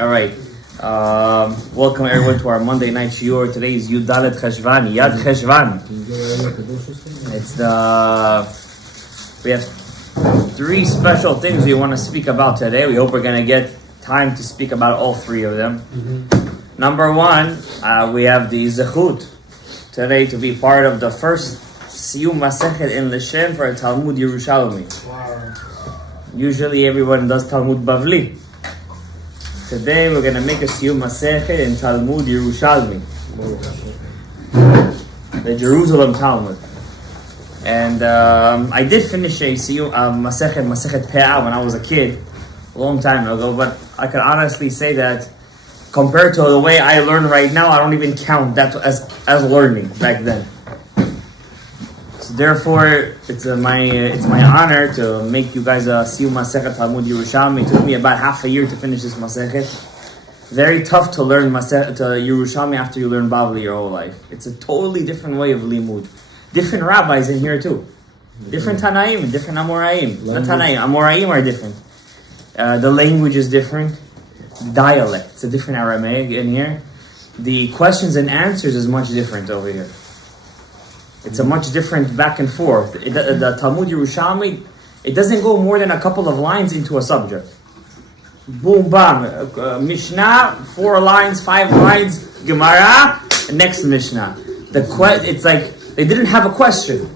All right. Welcome everyone to our Monday night shiur. Today is Yud Dalet Cheshvan, Yad Cheshvan. We have three special things we want to speak about today. We hope we're going to get time to speak about all three of them. Number one, we have the zechut today to be part of the first Siyum Masechet in Lishem for Talmud Yerushalmi. Wow. Usually everyone does Talmud Bavli. Today we're going to make a Siyum Masechet in Talmud Yerushalmi, the Jerusalem Talmud. And I did finish a Siyum Masechet Pe'ah when I was a kid, a long time ago, but I can honestly say that compared to the way I learn right now, I don't even count that as learning back then. So therefore, it's my honor to make you guys a Siyum Masechet Talmud Yerushalmi. It took me about half a year to finish this Masechet. Very tough to learn Yerushalmi after you learn Bavli your whole life. It's a totally different way of limud. Different rabbis in here too. Different Tanaim, different Amoraim. Not Tanaim, Amoraim are different. The language is different. The dialect, it's a different Aramaic in here. The questions and answers is much different over here. It's a much different back and forth. The Talmud Yerushalmi, it doesn't go more than a couple of lines into a subject. Boom, bam. Mishnah, 4 lines, 5 lines. Gemara, next Mishnah. It's like they didn't have a question.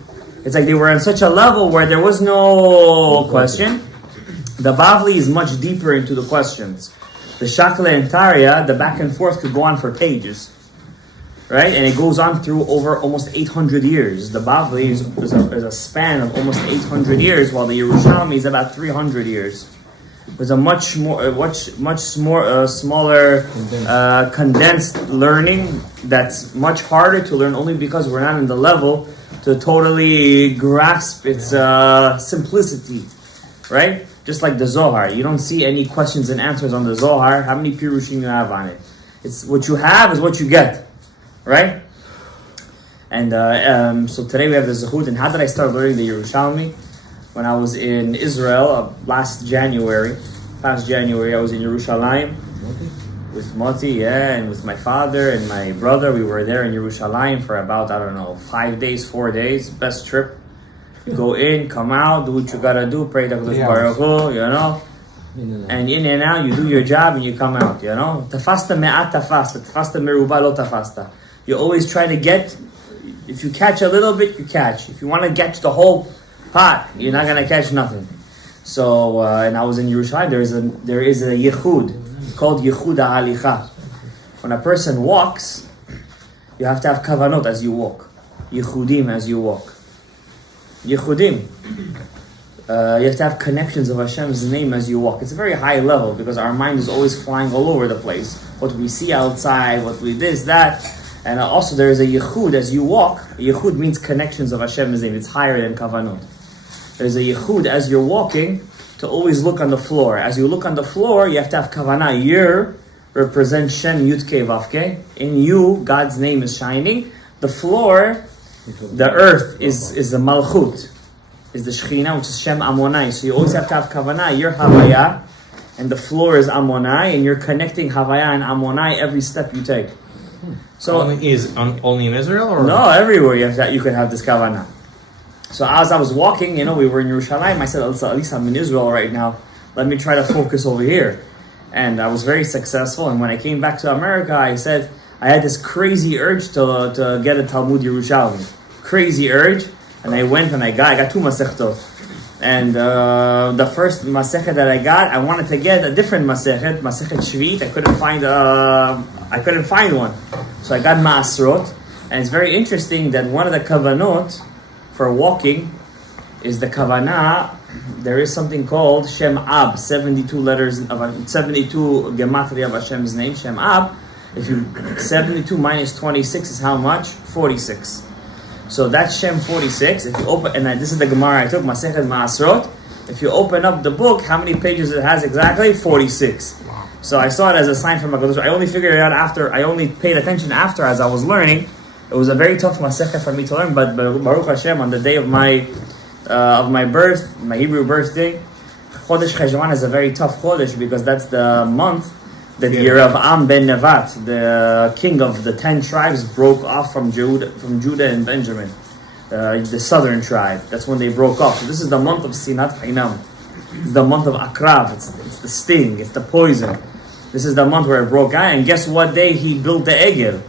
It's like they were on such a level where there was no question. The Bavli is much deeper into the questions. The Shakla and Tarya, the back and forth could go on for pages. Right? And it goes on through over almost 800 years. The Bavli is a span of almost 800 years, while the Yerushalmi is about 300 years. There's a much smaller, condensed learning that's much harder to learn only because we're not in the level to totally grasp its simplicity. Right? Just like the Zohar. You don't see any questions and answers on the Zohar. How many pirushim you have on it? It's what you have is what you get. Right? And so today we have the Zechut. And how did I start learning the Yerushalmi? When I was in Israel past January, I was in Yerushalayim with Moti, and with my father and my brother. We were there in Yerushalayim for about, 4 days. Best trip. Go in, come out, do what you gotta do, pray to Baruch Hu, and in and out, you do your job and you come out, Tafasta me'at tafasta, tafasta meruba lo tafasta. You always try to get, if you catch a little bit, you catch. If you want to catch the whole pot, you're not gonna catch nothing. So, and I was in Yerushalayim, there is a yichud called yichud ha'alicha. When a person walks, you have to have kavanot as you walk, yichudim as you walk. Yechudim. You have to have connections of Hashem's name as you walk. It's a very high level because our mind is always flying all over the place. What we see outside, what we this, that. And also there is a Yechud as you walk. Yechud means connections of Hashem's name. It's higher than Kavanot. There's a Yechud as you're walking to always look on the floor. As you look on the floor, you have to have Kavanah. Yer represents Shem Yudke Vavke. In you, God's name is shining. The floor, the earth is the Malchut, is the Shekhinah, which is Shem Amonai. So you always have to have Kavanah, you're Havaya, and the floor is Amonai, and you're connecting Havaya and Amonai every step you take. So only in Israel, or no, everywhere you can have this Kavanah. So as I was walking, we were in Yerushalayim. I said, at least I'm in Israel right now. Let me try to focus over here. And I was very successful. And when I came back to America, I said, I had this crazy urge to get a Talmud Yerushalmi. Crazy urge. And I went and I got 2 Masechtot. And the first Masechet that I got, I wanted to get a different Masechet Shvit. I couldn't find one. So I got Ma'asrot. And it's very interesting that one of the Kavanot for walking is the Kavanah. There is something called Shem Ab, 72 letters of 72 Gematria of Hashem's name, Shem Ab. 72 minus 26 is how much? 46. So that's Shem 46. If you open, and this is the Gemara I took, Masechet Ma'asrot. If you open up the book, how many pages it has exactly? 46. So I saw it as a sign from HaKadosh. I only figured it out after, I only paid attention after as I was learning. It was a very tough Masechet for me to learn, but Baruch Hashem, on the day of my Hebrew birthday, Chodesh Cheshvan is a very tough Chodesh because that's the month that Yerav'am ben Nevat, the king of the 10 tribes, broke off from Judah and Benjamin, the southern tribe. That's when they broke off. So this is the month of Sinat Hinam. It's the month of Akrav. It's the sting. It's the poison. This is the month where it broke out. And guess what day he built the Egel?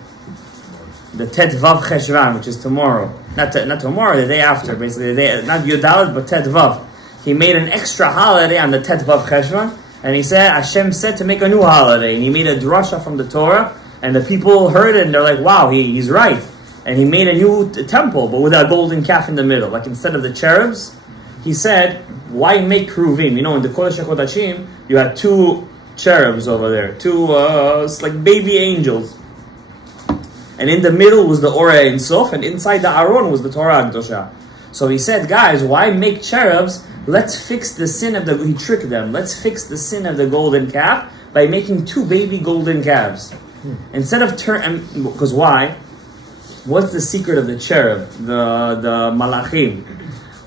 The Tet Vav Cheshvan, which is tomorrow. Not tomorrow, the day after. Basically, the day, not Yudalad, but Tet Vav. He made an extra holiday on the Tet Vav Cheshvan. And he said, Hashem said to make a new holiday. And he made a drasha from the Torah. And the people heard it and they're like, wow, he's right. And he made a new temple, but with a golden calf in the middle. Like instead of the cherubs, he said, why make Kruvim? You know, in the Kodesh HaKodashim, you had 2 cherubs over there. 2, it's like baby angels. And in the middle was the Ora Ein Sof, and inside the Aron was the Torah Kedosha. So he said, guys, why make cherubs? Let's fix the sin of he tricked them. Let's fix the sin of the golden calf by making 2 baby golden calves. Instead of because why? What's the secret of the cherub, the malachim?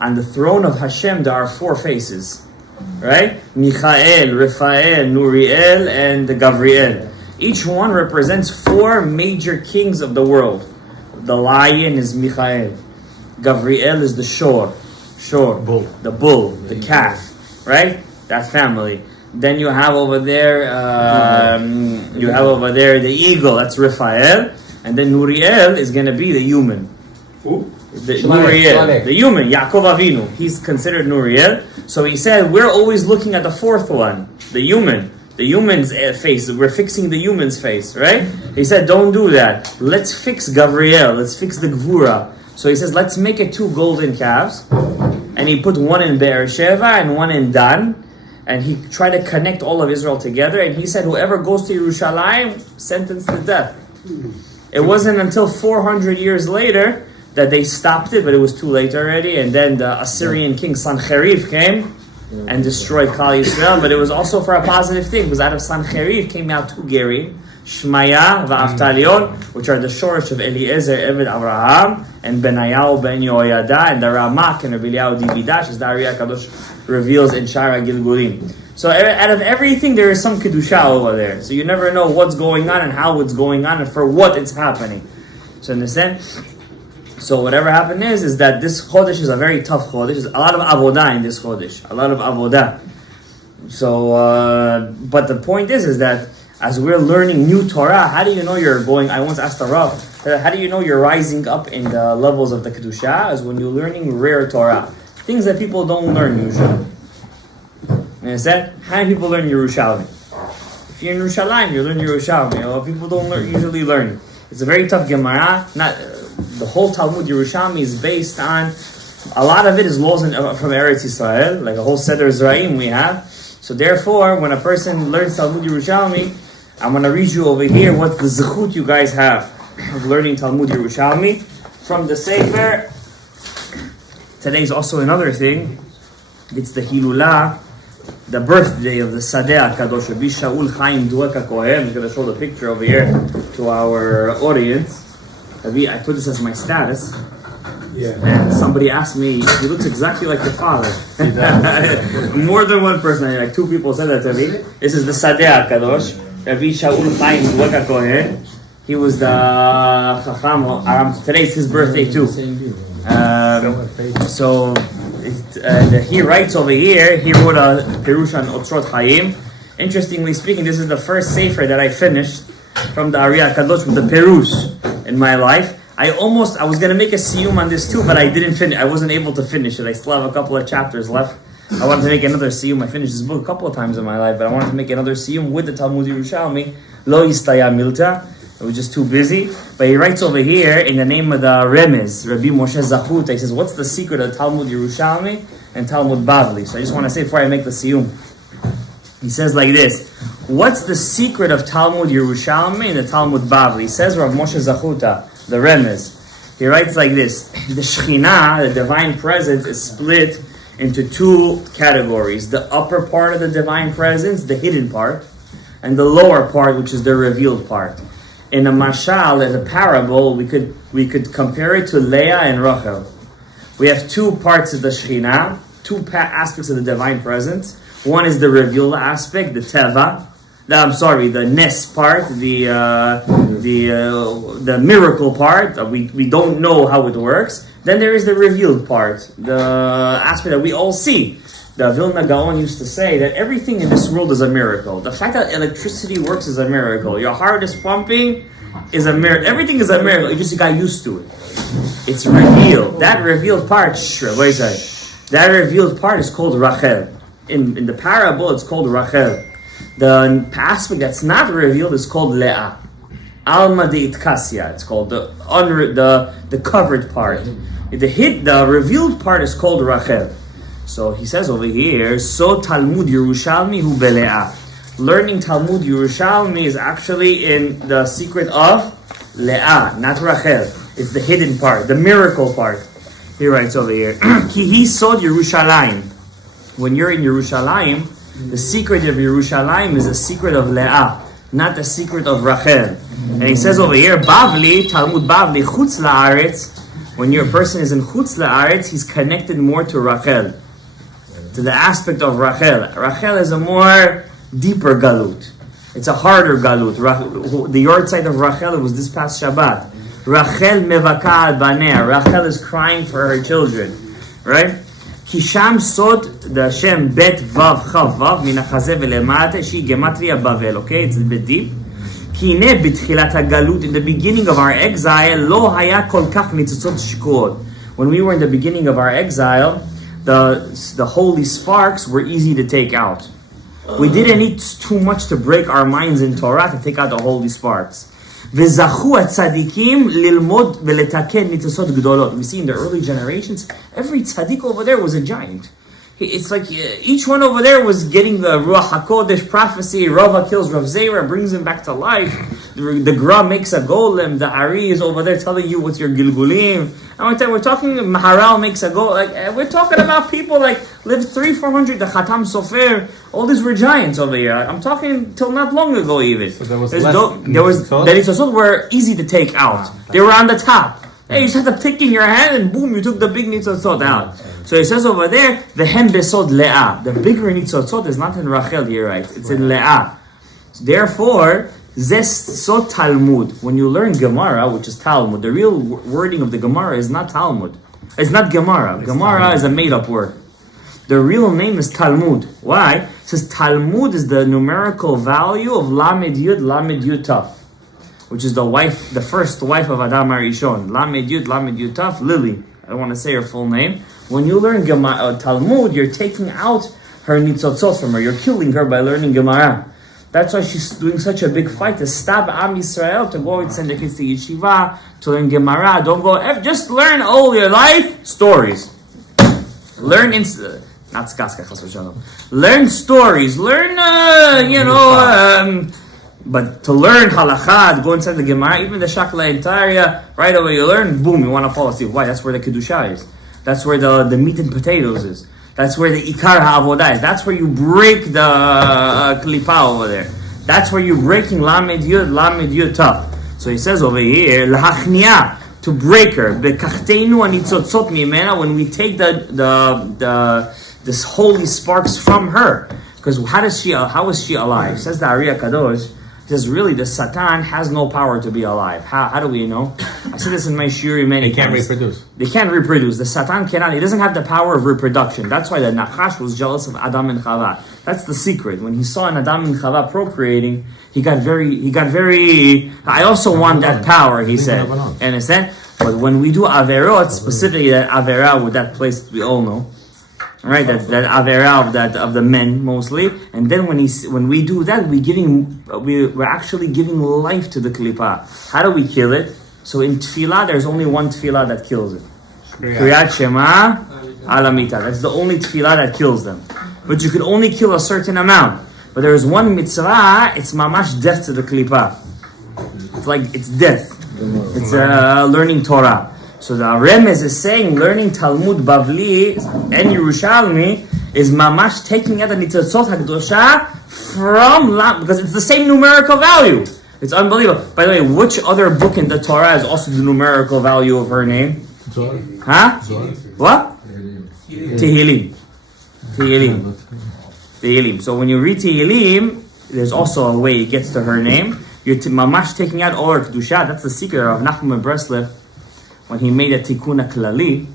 On the throne of Hashem, there are 4 faces, right? Michael, Raphael, Nuriel, and Gavriel. Each one represents 4 major kings of the world. The lion is Michael. Gavriel is the bull, the calf, right? That family. Then you have over there, the eagle. That's Raphael. And then Nuriel is going to be the human. Who? Nuriel, the human, Yaakov Avinu. He's considered Nuriel. So he said, we're always looking at the 4th one, the human. The human's face. We're fixing the human's face, right? He said, don't do that. Let's fix Gavriel. Let's fix the Gvura. So he says, let's make it 2 golden calves. And he put one in Beersheva and one in Dan. And he tried to connect all of Israel together. And he said, whoever goes to Yerushalayim, sentenced to death. It wasn't until 400 years later that they stopped it, but it was too late already. And then the Assyrian king Sancheriv came and destroyed Klal Yisrael. But it was also for a positive thing, because out of Sancheriv came out 2 Gerim, Shmaya va'Avtalion, which are the shorish of Eliezer, Eved Avraham, and Benayahu ben Yoyada, and the Ramak and Rebeliyahu Dividash, as the Ari HaKadosh reveals in Shara Gilgulim. So out of everything, there is some Kedusha over there. So you never know what's going on and how it's going on and for what it's happening. So understand? So whatever happened is that this Chodesh is a very tough Chodesh. There's a lot of avodah in this Chodesh. A lot of avodah. So, but the point is that as we're learning new Torah, how do you know you're going? I once asked the Rav, how do you know you're rising up in the levels of the Kedusha? Is when you're learning rare Torah. Things that people don't learn usually. And it said, how many people learn Yerushalmi? If you're in Yerushalayim, you learn Yerushalmi. People don't usually learn. It's a very tough Gemara. The whole Talmud Yerushalmi is based on, a lot of it is laws from Eretz Yisrael, like a whole Seder Zraim we have. So therefore, when a person learns Talmud Yerushalmi, I'm going to read you over here what's the zechut you guys have of learning Talmud Yerushalmi from the Sefer. Today's also another thing. It's the Hilulah, the birthday of the Sadeh HaKadosh, Rabbi Shaul Chaim Duek HaKohen. I'm going to show the picture over here to our audience. I put this as my status. Yeah. And somebody asked me, he looks exactly like your father. More than one person, like 2 people said that to me. This is the Sadeh HaKadosh, Rabbi Shaul Chaim Duek HaKohen. He was the Chacham. Today's his birthday too. He writes over here, he wrote a Pirush on Otzrot Chaim. Interestingly speaking, this is the first Sefer that I finished from the Ari HaKadosh with the Pirush in my life. I was going to make a siyum on this too, but I didn't finish. I wasn't able to finish it. I still have a couple of chapters left. I wanted to make another siyum. I finished this book a couple of times in my life, but I wanted to make another siyum with the Talmud Yerushalmi. Lo Yistaya Milta. I was just too busy. But he writes over here in the name of the Remez, Rabbi Moshe Zachut. He says, what's the secret of Talmud Yerushalmi and Talmud Bavli? So I just want to say before I make the siyum. He says like this, what's the secret of Talmud Yerushalmi and the Talmud Bavli? He says Rav Moshe Zachuta, the Remez. He writes like this, the Shekhinah, the divine presence, is split into 2 categories. The upper part of the divine presence, the hidden part, and the lower part, which is the revealed part. In a mashal, as a parable, we could compare it to Leah and Rachel. We have 2 parts of the Shekhinah, 2 aspects of the divine presence. One is the revealed aspect, the Teva, The Nes part, the miracle part. We don't know how it works. Then there is the revealed part, the aspect that we all see. The Vilna Gaon used to say that everything in this world is a miracle. The fact that electricity works is a miracle. Your heart is pumping is a miracle. Everything is a miracle. You just got used to it. It's revealed. That revealed part, that revealed part is called Rachel. In the parable, it's called Rachel. The aspect that's not revealed is called Leah. Alma de Itkasya. It's called the covered part. The revealed part is called Rachel. So he says over here, so Talmud Yerushalmi hu bele'ah. Learning Talmud Yerushalmi is actually in the secret of Le'ah, not Rachel. It's the hidden part, the miracle part. He writes over here, Ki sod Yerushalayim. When you're in Yerushalayim, the secret of Yerushalayim is the secret of Le'ah, not the secret of Rachel. And he says over here, Bavli, Talmud Bavli, Chutz La'aretz. When your person is in Chutz La'aretz, he's connected more to Rachel, to the aspect of Rachel. Rachel is a more deeper galut. It's a harder galut. The yard side of Rachel was this past Shabbat. Rachel mevaka al baneh. Rachel is crying for her children, right? Kisham sod the Shem bet vav chav vav minachaze velemate she gematria bavel. Okay, it's a bit deep. Kine bitchilat galut, in the beginning of our exile, lo haya kol kach nitzotzot shkuot. When we were in the beginning of our exile, the holy sparks were easy to take out. We didn't need too much to break our minds in Torah to take out the holy sparks. V'zachu tzadikim lilmod veletaken nitzotzot gdolot. We see in the early generations, every tzadik over there was a giant. It's like each one over there was getting the Ruach HaKodesh prophecy. Rava kills Rav Zera, brings him back to life. The Gra makes a golem. The Ari is over there telling you what's your Gilgulim. And we're talking, Maharal makes a golem. Like, we're talking about people like lived 300-400, the Khatam Sofer. All these were giants over here. I'm talking till not long ago even. So the Nitzotzot were easy to take out. They were on the top. Hey, you just had to pick in your hand and boom, you took the big nitzotzot out. So he says over there, the hem besod le'ah. The bigger nitzotzot is not in Rachel here, right? It's in le'ah. So therefore, zest so Talmud. When you learn Gemara, which is Talmud, the real wording of the Gemara is not Talmud. It's not Gemara. Gemara is a made-up word. The real name is Talmud. Why? It says Talmud is the numerical value of Lamed Yud Taf, which is the first wife of Adam HaRishon. Lamed Yud Taf, Lily. I don't want to say her full name. When you learn Talmud, you're taking out her nitzotzot from her. You're killing her by learning Gemara. That's why she's doing such a big fight to stop Am Yisrael to go and send the kids to yeshiva, to learn Gemara. Don't go, just learn all your life stories. Learn not skaska, chas v'shalom. Learn stories. Learn, but to learn halakha, go inside the Gemara, even the Shakla Intaria, right away you learn, boom, you want to fall asleep. Why? That's where the Kedusha is. That's where the meat and potatoes is. That's where the Ikar HaAvodah is. That's where you break the Klipa over there. That's where you're breaking Lamed Yud Taf. So he says over here, L'hachniya, to break her. B'kachtenu anitzotzot mimena, when we take this holy sparks from her. Because how is she alive? Says the Ari HaKadosh, says really the Satan has no power to be alive. How do we know? I said this in my shiuri many times. They can't reproduce. The Satan cannot. He doesn't have the power of reproduction. That's why the Nachash was jealous of Adam and Chava. That's the secret. When he saw an Adam and Chava procreating, he got very. I also want that power, he said. Understand? But when we do averot, specifically that avera with that place we all know. Right, that avera of the men mostly, and then when we do that, we're actually giving life to the klipa. How do we kill it? So in tefillah, there's only one tefillah that kills it. Kriyat Shema Alamita. That's the only tefillah that kills them. But you could only kill a certain amount. But there is one mitzvah. It's mamash death to the klipa. It's death. It's learning Torah. So the Remez is saying learning Talmud Bavli and Yerushalmi is mamash taking out the nitzotzot hakdosha from because it's the same numerical value. It's unbelievable. By the way, which other book in the Torah has also the numerical value of her name? Zohar. Huh? Zohar. What? Tehillim. So when you read Tehillim, there's also a way it gets to her name. You're mamash taking out all her kedusha. That's the secret of Nachman Breslev when he made a tikkun klali.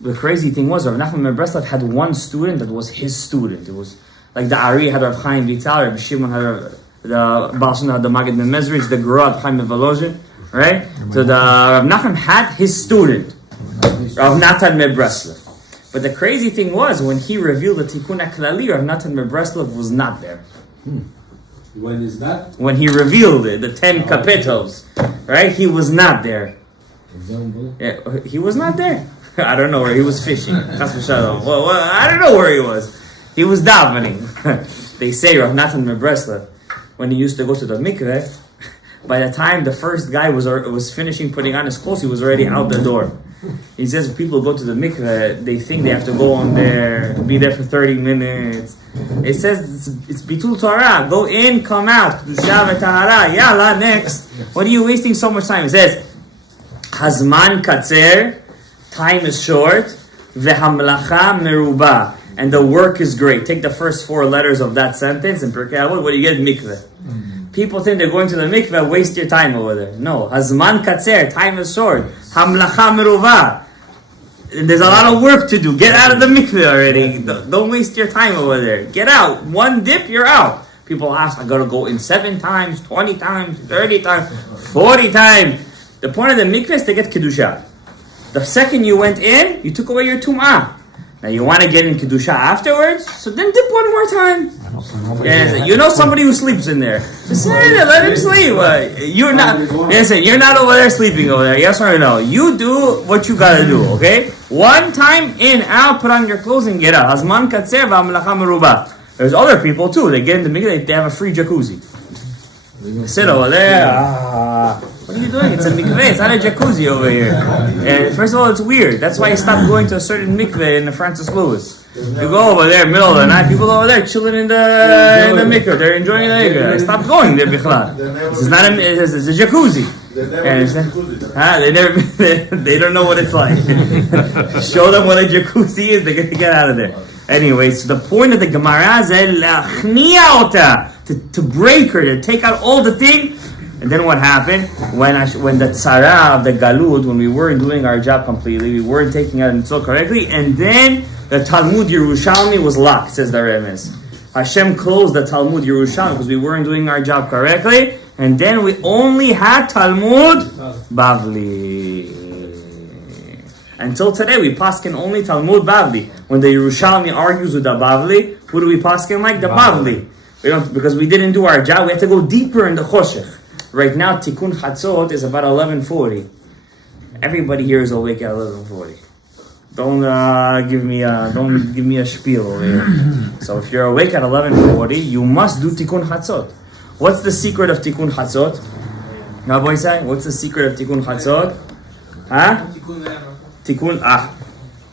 The crazy thing was, Rav Nachman Breslev had one student that was his student. It was like the Ari had Rav Chaim Vital, Rav Shimon had the Baal Shem had the Magid Memezrich, the Gura Rav Chaim Volozhin, right? So the Rav Nachman had his student, Rav Natan Breslev. But the crazy thing was, when he revealed the Tikkun HaKlali, Rav Natan Breslev was not there. When is that? When he revealed it, the 10 capitals, right? He was not there. Yeah, he was not there. I don't know where he was fishing. Rav Shalom. Well, I don't know where he was. He was davening. They say Rav Natan Breslev, when he used to go to the mikveh, by the time the first guy was finishing putting on his clothes, he was already out the door. He says people go to the mikveh, they think they have to go on there, be there for 30 minutes. It says it's bitul Torah. Go in, come out. Kedusha v'tahara. Yalla, next. What are you wasting so much time? It says, Hazman katzer, time is short, v'hamlacha meruba, and the work is great. Take the first 4 letters of that sentence and Pirkei Avot, what do you get? Mikveh. People think they're going to the mikveh, waste your time over there. No, hazman katzer, time is short. Hamlacha meruva. There's a lot of work to do. Get out of the mikveh already. Don't waste your time over there. Get out. One dip, you're out. People ask, I gotta go in 7 times, 20 times, 30 times, 40 times. The point of the mikveh is to get kedusha. The second you went in, you took away your tum'ah. Now you want to get in kedusha afterwards, so then dip one more time. Yeah, you know somebody who sleeps in there. Just say, let him sleep. You're not. Listen, you're not over there sleeping over there. Yes or no? You do what you gotta do. Okay. One time in, out, put on your clothes and get out. Hazman katzer v'amlacha meruba. There's other people too. They get in the mikveh. They have a free jacuzzi. They sit over there. What are you doing? It's a mikveh. It's not a jacuzzi over here. And first of all, it's weird. That's why I stopped going to a certain mikveh in Francis Lewis. You go over there, middle of the night, people over there chilling in the mikveh. They're enjoying the mikveh. I stopped going there, bichlad. It's a jacuzzi. They don't know what it's like. Show them what a jacuzzi is, they're going to get out of there. Anyway, so the point of the Gemara is to break her, to take out all the things. And then what happened? When the tzara of the galud, when we weren't doing our job completely, we weren't taking out the mitzvot correctly, and then the Talmud Yerushalmi was locked, says the Remes. Hashem closed the Talmud Yerushalmi because we weren't doing our job correctly, and then we only had Talmud Bavli. Until today, we paskin only Talmud Bavli. When the Yerushalmi argues with the Bavli, who do we paskin like? The Bavli. We don't, because we didn't do our job, we had to go deeper in the Choshech. Right now, Tikkun Chatzot is about 11:40. Everybody here is awake at 11:40. Don't give me a spiel over here. So if you're awake at 11:40, you must do Tikkun Chatzot. What's the secret of Tikkun Chatzot? Rabbi Isai, what's the secret of Tikkun Chatzot? Huh? Tikkun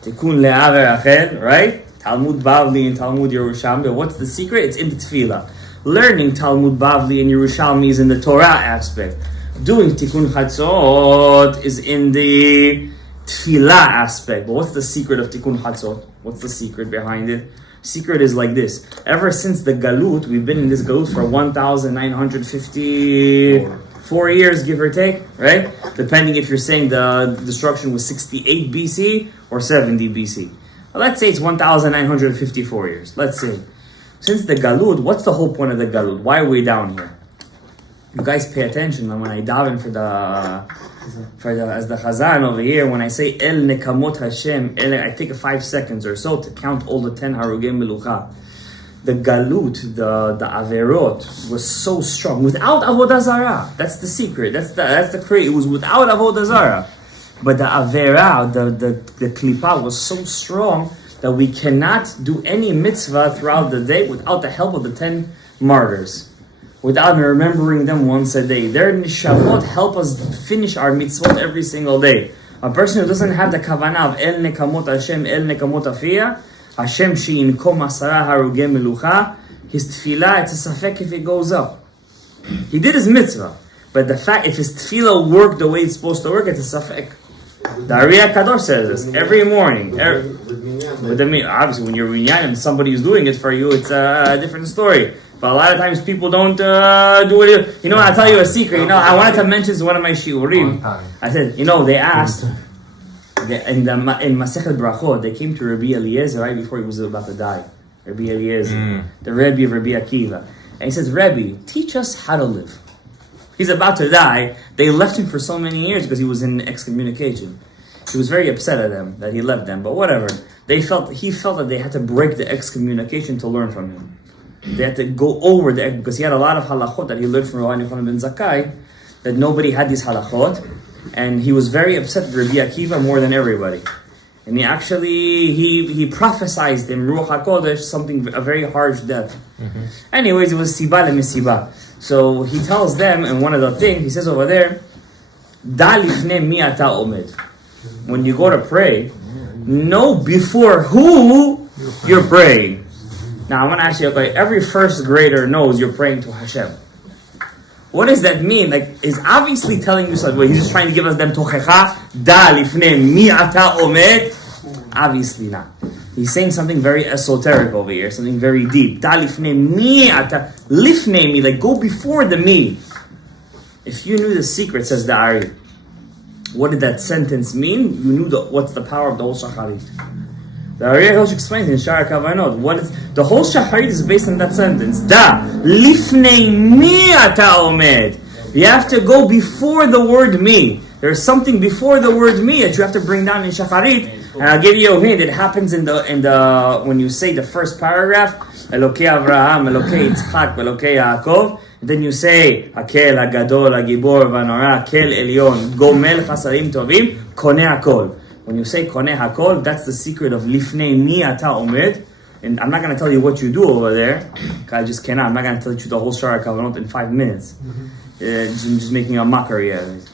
Le'ah Verachel, right? Talmud Bavli and Talmud Yerushalmi. What's the secret? It's in the Tefillah. Learning Talmud Bavli and Yerushalmi is in the Torah aspect. Doing Tikkun Chatzot is in the Tefillah aspect. But what's the secret of Tikkun Chatzot? What's the secret behind it? Secret is like this. Ever since the Galut, we've been in this Galut for 1,954 years, give or take, right? Depending if you're saying the destruction was 68 BC or 70 BC. Well, let's say it's 1,954 years. Let's say. Since the Galut, what's the whole point of the Galut? Why are we down here? You guys pay attention when I daven as the Chazan over here, when I say El Nekamot Hashem, I take 5 seconds or so to count all the 10 Harugim Melucha. The Galut, the Averot, was so strong. Without Avodah Zarah. That's the secret. That's the crazy. It was without Avodah Zarah. But the Averah, the Klippa was so strong that we cannot do any mitzvah throughout the day without the help of the 10 martyrs. Without remembering them once a day. Their nishamot help us finish our mitzvot every single day. A person who doesn't have the kavanah of El Nekamot Hashem, El Nekamot Afiyah, Hashem She'inkom Asara Harugim Melucha, his tefillah, it's a safek if it goes up. He did his mitzvah, but the fact, if his tefillah worked the way it's supposed to work, it's a safek. The Ariya Kadosh says this every morning. Obviously, when you're minyan and somebody is doing it for you, it's a different story. But a lot of times people don't do it. You know, I'll tell you a secret. You know, I wanted to mention to one of my shiurim. I said, you know, they asked in Masechet Brachot, they came to Rabbi Eliezer right before he was about to die. Rabbi Eliezer, the Rebbe of Rabbi Akiva, and he says, Rebbe, teach us how to live. He's about to die. They left him for so many years because he was in excommunication. He was very upset at them that he left them, but whatever. He felt that they had to break the excommunication to learn from him. They had to go over because he had a lot of halachot that he learned from Rabbi Yochanan ben Zakkai, that nobody had these halachot, and he was very upset with Rabbi Akiva more than everybody. And he prophesied in Ruach HaKodesh a very harsh death. Anyways, it was Siba le'Mesiba. So he tells them, and one of the things, he says over there, Da lifnei mi ata omed. When you go to pray, know before who you're praying. Now, I want to ask you, okay, every first grader knows you're praying to Hashem. What does that mean? Like, is obviously telling you something. Well, he's just trying to give us them tochecha, da lifnei mi ata omed. Obviously not. He's saying something very esoteric over here, something very deep. Da lifnei mi ata, lifnei mi, like go before the me. If you knew the secret, says the Ari, what did that sentence mean? You knew what's the power of the whole shacharit. The Ari Hirsch explains in Shara Kavanot, what is the whole shacharit is based on that sentence. Da lifnei mi ata omed. You have to go before the word me. There's something before the word me that you have to bring down in shacharit. And I'll give you a hint. It happens in the when you say the first paragraph, Elokei Avraham, Elokei Yitzchak, Elokei Yaakov. And then you say, Hakel, Hagadol, Hagibor, Vanora, Kel Elyon, Gomel, Chasarim Tovim, Koneh Hakol. When you say Koneh Hakol, that's the secret of Lifnei Mi Ata Omed. And I'm not going to tell you what you do over there. I just cannot. I'm not going to tell you the whole Shara Kavanot in 5 minutes. I'm just making a mockery out of it.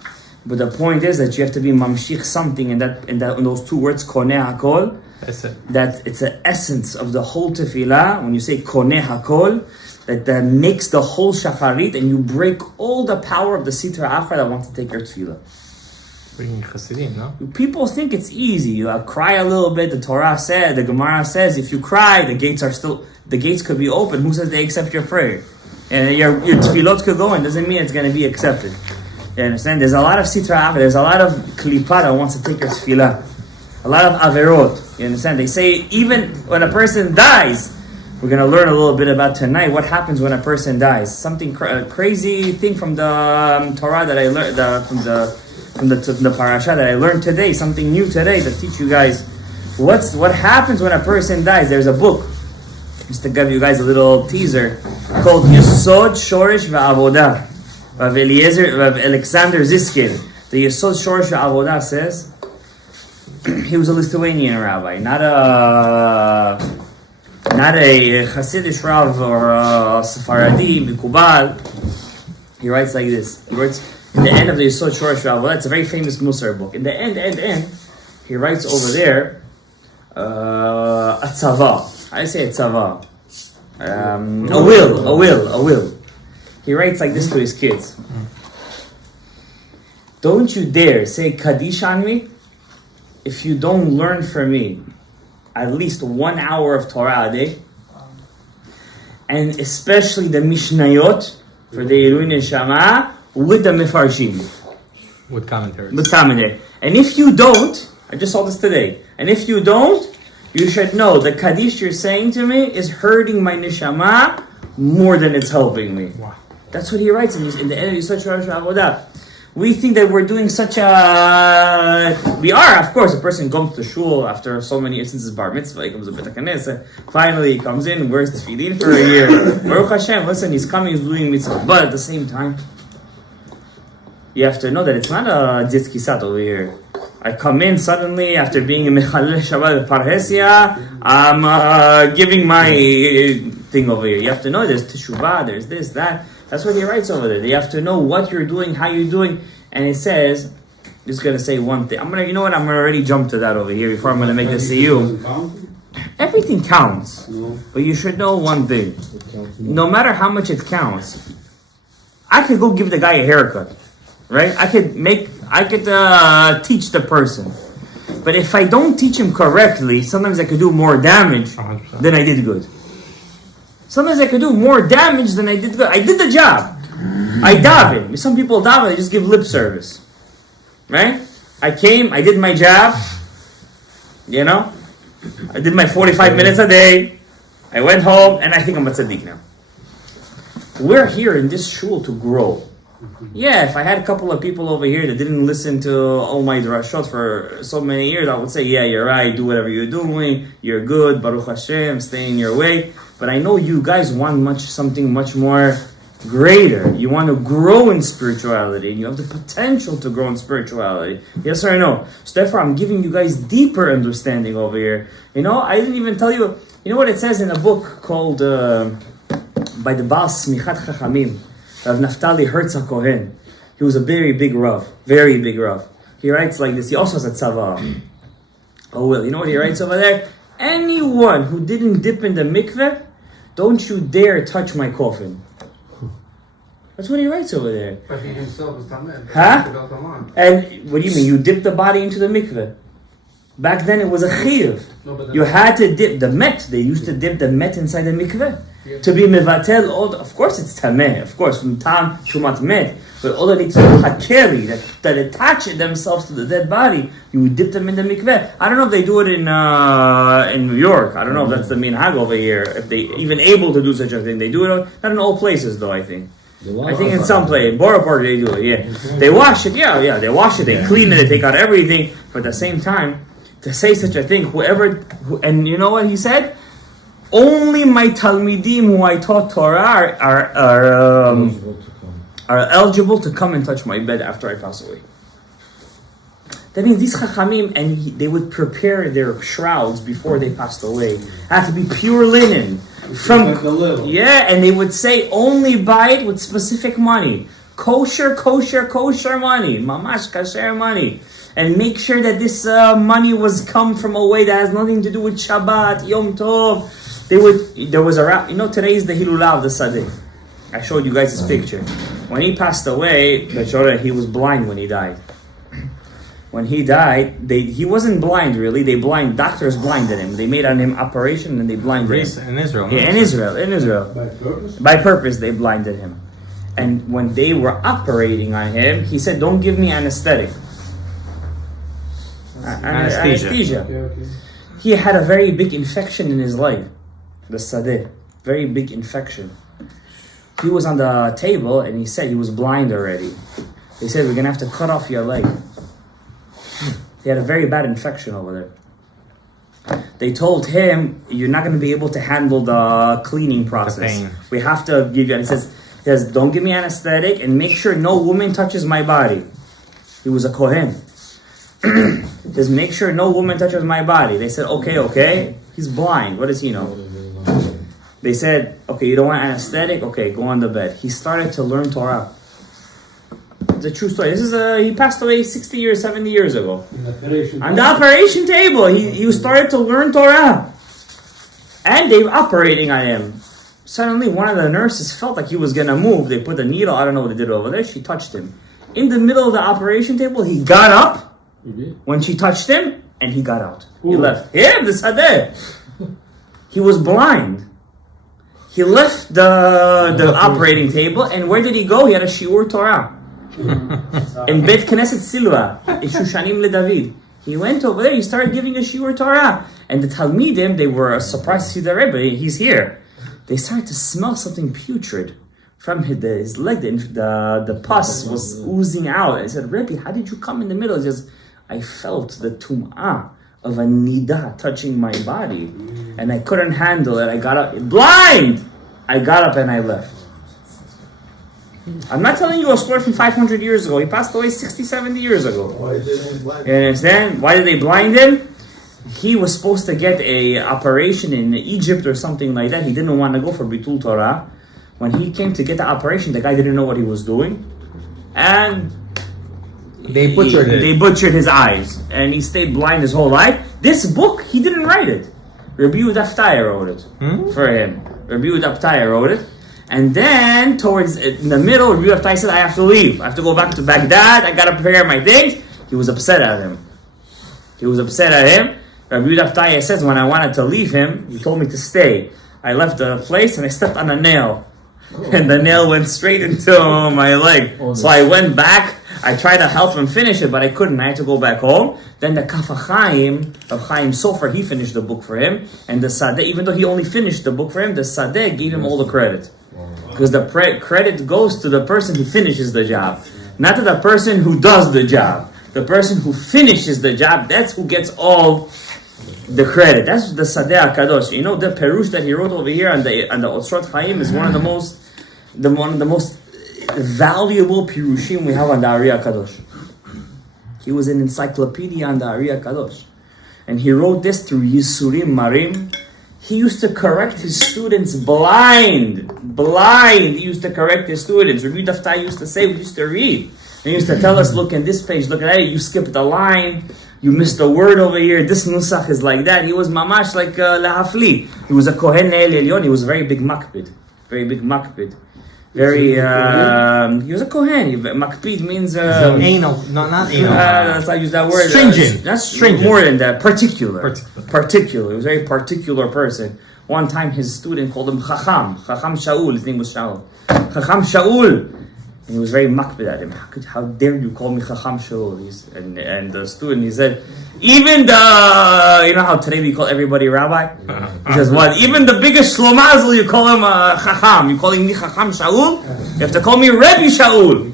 But the point is that you have to be mamshich something in those two words, Koneh Hakol. That's it. That it's the essence of the whole tefillah. When you say Koneh Hakol, that makes the whole shacharit, and you break all the power of the Sitra Achra that wants to take your tefillah. Bringing Chassidim, no? People think it's easy. You cry a little bit. The Torah said, the Gemara says, if you cry, the gates could be open. Who says they accept your prayer? And your tefillot could go in. Doesn't mean it's going to be accepted. You understand? There's a lot of Sitra Achra. There's a lot of Klippa that wants to take your tefillah. A lot of Averot. You understand? They say even when a person dies, we're going to learn a little bit about tonight what happens when a person dies. Something crazy thing from the Torah that I learned, from the parasha that I learned today. Something new today to teach you guys what happens when a person dies. There's a book, just to give you guys a little teaser, called Yesod Shoresh Va'avodah, Rav Alexander Ziskin. The Yesod Shoresh Va'avodah says he was a Lithuanian rabbi, not a Hasidic Rav or a Sephardi, Mikubal. He writes like this. He writes in the end of the Yesod Shoresh Va'avodah. It's a very famous Musar book. In the end, he writes over there a tzava. I say a tzava. A will. He writes like this to his kids. Don't you dare say Kaddish on me if you don't learn from me at least 1 hour of Torah a day, and especially the Mishnayot for the Irui Neshama with the Mefarshim. With commentaries. And if you don't, I just saw this today, and if you don't, you should know the Kaddish you're saying to me is hurting my Neshama more than it's helping me. Wow. That's what he writes in the end of Yisod Shoresh Avodah. We think that we're doing such a... We are, of course. A person comes to shul after so many years since his bar mitzvah. He comes to Bet HaKnesset. Finally, he comes in, wears tefillin for a year. Baruch Hashem, listen, he's coming, he's doing mitzvah. But at the same time, you have to know that it's not a Ditzki Sat over here. I come in suddenly after being in Mechalel Shabbat Parhesia, I'm giving my thing over here. You have to know there's Teshuvah, there's this, that. That's what he writes over there. You have to know what you're doing, how you're doing. And it says, just going to say one thing. I'm going to already jump to that over here before I'm going to make this to you. Everything counts. But you should know one thing. No matter how much it counts, I could go give the guy a haircut. Right? I could teach the person. But if I don't teach him correctly, sometimes I could do more damage 100%. than I did good. Sometimes I could do more damage than I did good. I did the job. I daven. Some people daven, they just give lip service. Right? I came, I did my job. You know? I did my 45 minutes a day. I went home, and I think I'm a tzaddik now. We're here in this shul to grow. Yeah, if I had a couple of people over here that didn't listen to all my drashot for so many years, I would say, yeah, you're right, do whatever you're doing, you're good, Baruch Hashem, stay in your way. But I know you guys want something much more greater. You want to grow in spirituality. You have the potential to grow in spirituality. Yes or no? So therefore, I'm giving you guys deeper understanding over here. You know, I didn't even tell you, you know what it says in a book called, by the Baal Smichat Chachamim, Rav Naftali Herzl Kohen. He was a very big Rav. Very big Rav. He writes like this. He also has a tzava. Oh well, you know what he writes over there? Anyone who didn't dip in the mikveh, don't you dare touch my coffin. That's what he writes over there. But he himself was Talmud. Huh? And what do you mean? You dip the body into the mikveh. Back then it was a chiyuv. No, You had to dip the met. They used to dip the met inside the mikveh. Yeah. To be mevatel, of course it's tameh, of course, from tam to matmet. But all the hakeri that attach themselves to the dead body, you would dip them in the mikveh. I don't know if they do it in New York. I don't know if that's the minhag over here. If they even able to do such a thing, they do it not in all places though. I think in some place, in Borough Park they do it. Yeah, they wash it. Yeah, they wash it. They clean it. They take out everything. But at the same time, to say such a thing, and you know what he said? Only my Talmidim who I taught Torah are eligible to come and touch my bed after I pass away. That means these Chachamim, and they would prepare their shrouds before they passed away. Have to be pure linen. And they would say only buy it with specific money. Kosher money. Mamash kasher money. And make sure that this money was come from a way that has nothing to do with Shabbat, Yom Tov. There was a today is the Hilulah of the Sadeh. I showed you guys this picture. When he passed away, he was blind when he died. When he died, he wasn't blind really. Doctors blinded him. They made on him operation and they blinded him. In Israel. Yeah, in Israel. By purpose? By purpose, they blinded him. And when they were operating on him, he said, "Don't give me anesthetic." Anesthesia. Okay. He had a very big infection in his life. The Sadeh. Very big infection. He was on the table and he said he was blind already. They said, "We're going to have to cut off your leg." He had a very bad infection over there. They told him, "You're not going to be able to handle the cleaning process. We have to give you," he says, "Don't give me anesthetic and make sure no woman touches my body." He was a Kohen. Just make sure no woman touches my body. They said, okay. He's blind. What does he know? They said, "Okay, you don't want anesthetic? Okay, go on the bed." He started to learn Torah. It's a true story. He passed away 60 years, 70 years ago. On the operation table, he started to learn Torah. And they were operating on him. Suddenly, one of the nurses felt like he was going to move. They put the needle, I don't know what they did over there. She touched him. In the middle of the operation table, he got up when she touched him, and he got out. He left. Yeah, the Sadeh. He was blind. He left the operating table, and where did he go? He had a shiur Torah. In Beit Knesset Silva, in Shushanim LeDavid. He went over there, he started giving a shiur Torah. And the Talmidim, they were surprised to see the Rebbe, he's here. They started to smell something putrid from his leg. The pus was oozing out. I said, "Rebbe, how did you come in the middle?" He says, "I felt the tum'ah of a nida touching my body. And I couldn't handle it. I got up, blind! I got up and I left." I'm not telling you a story from 500 years ago. He passed away 60, 70 years ago. Why did they blind You understand? Why did they blind him? He was supposed to get a operation in Egypt or something like that. He didn't want to go for Bitul Torah. When he came to get the operation, the guy didn't know what he was doing. And They butchered his eyes. And he stayed blind his whole life. This book, he didn't write it. Rabbi Yehuda Aptaya wrote it for him. Rabbi Yehuda Aptaya wrote it. And then, in the middle, Rabbi Yehuda Aptaya said, "I have to leave. I have to go back to Baghdad. I got to prepare my things." He was upset at him. Rabbi Yehuda Aptaya says, when I wanted to leave him, he told me to stay. I left the place and I stepped on a nail. And the nail went straight into my leg. So I went back. I tried to help him finish it, but I couldn't. I had to go back home. Then the Kaf HaChaim of Chaim Sofer, he finished the book for him. And the Sadeh, even though he only finished the book for him, the Sadeh gave him all the credit. Because the credit goes to the person who finishes the job. Not to the person who does the job. The person who finishes the job, that's who gets all the credit. That's the Sadeh HaKadosh. You know, the Perush that he wrote over here on the Otzrot Chaim is one of the most valuable Pirushim we have on the Ari HaKadosh. He was an encyclopedia on the Ari HaKadosh. And he wrote this through Yisurim Marim. He used to correct his students blind. He used to correct his students. Rabbi Daftai used to say, we used to read. And he used to tell us, look in this page, look at that, you skipped a line, you missed a word over here, this nusach is like that. He was mamash like lahafli. He was a Kohen Le'el Elyon, he was a very big makpid. He was a Kohen. Makpid means anal, not anal. That's how I use that word. Stringent. That's stringent. More than that. Particular. He was a very particular person. One time his student called him Chacham Shaul. His name was Shaul. Chacham Shaul. And he was very makpid at him. How dare you call me Chacham Shaul? And the student, he said, even the, you know how today we call everybody rabbi? He says, what? Even the biggest shlomazel, you call him Chacham. You calling me Chacham Shaul? You have to call me Rebbe Shaul.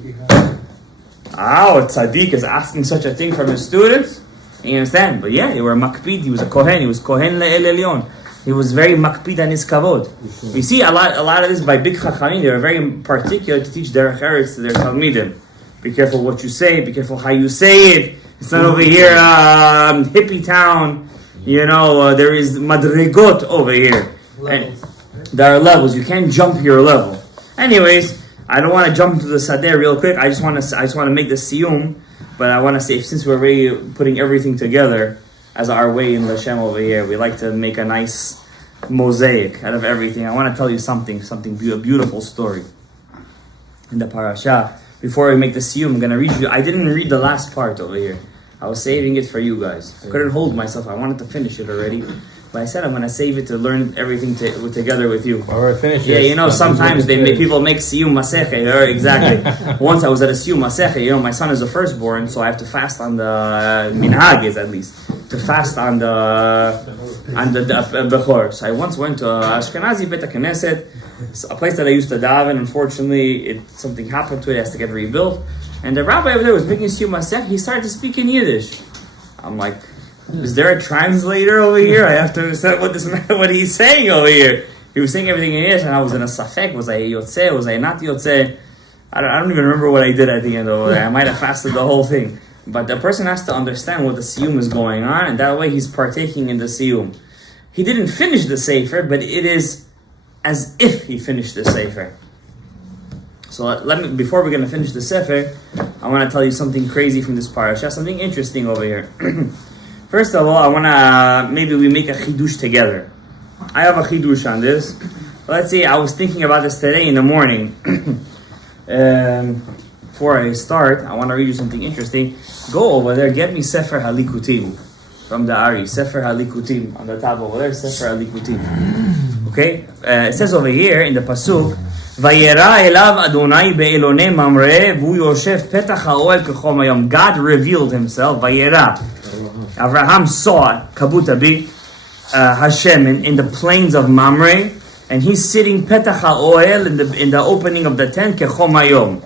A tzaddik is asking such a thing from his students. You understand? But yeah, he was a makpid. He was a Kohen. He was Kohen Le'el Elyon. He was very makpid on his kavod. You see, a lot of this by big chachamim, they were very particular to teach derech eretz to their talmidim. Be careful what you say. Be careful how you say it. It's not over here, hippie town. You know, there is madrigot over here. And there are levels. You can't jump your level. Anyways, I don't want to jump into the sadeh real quick. I just want to make the siyum. But I want to say, since we're already putting everything together as our way in Lashem over here, we like to make a nice mosaic out of everything. I want to tell you a beautiful story in the parasha. Before we make the siyum, I'm going to read you. I didn't read the last part over here. I was saving it for you guys. I couldn't hold myself. I wanted to finish it already. But I said I'm going to save it to learn everything together with you. All right, finish it. Yeah, you know, sometimes people make siyum masechet. Exactly. Once I was at a siyum masechet. You know, my son is the firstborn, so I have to fast on the minhag is at least to fast on the bechor. So I once went to Ashkenazi Bet Knesset, a place that I used to daven. Unfortunately, something happened to it. It has to get rebuilt. And the rabbi over there was making siyum masechet. He started to speak in Yiddish. I'm like, is there a translator over here? I have to understand what he's saying over here. He was saying everything in Yiddish, and I was in a safek. Was I yotzeh? Was I not yotzeh? I don't even remember what I did at the end over there. I might have fasted the whole thing. But the person has to understand what the siyum is going on, and that way he's partaking in the siyum. He didn't finish the sefer, but it is as if he finished the sefer. So before we're going to finish the sefer, I want to tell you something crazy from this parasha, something interesting over here. First of all, I want to, maybe we make a chidush together. I have a chidush on this. Let's see, I was thinking about this today in the morning. Before I start, I want to read you something interesting. Go over there, get me Sefer Halikutim from the Ari. Sefer Halikutim on the top over there, Sefer Halikutim. Okay? It says over here in the Pasuk, Vayera elav Adonai be'elone mamre v'hu yoshev petach ha'oel kechom hayom. God revealed himself, Vayera. Avraham saw Kabuta bi Hashem in the plains of Mamre, and he's sitting Petach HaOel in the opening of the tent Kechom Hayom.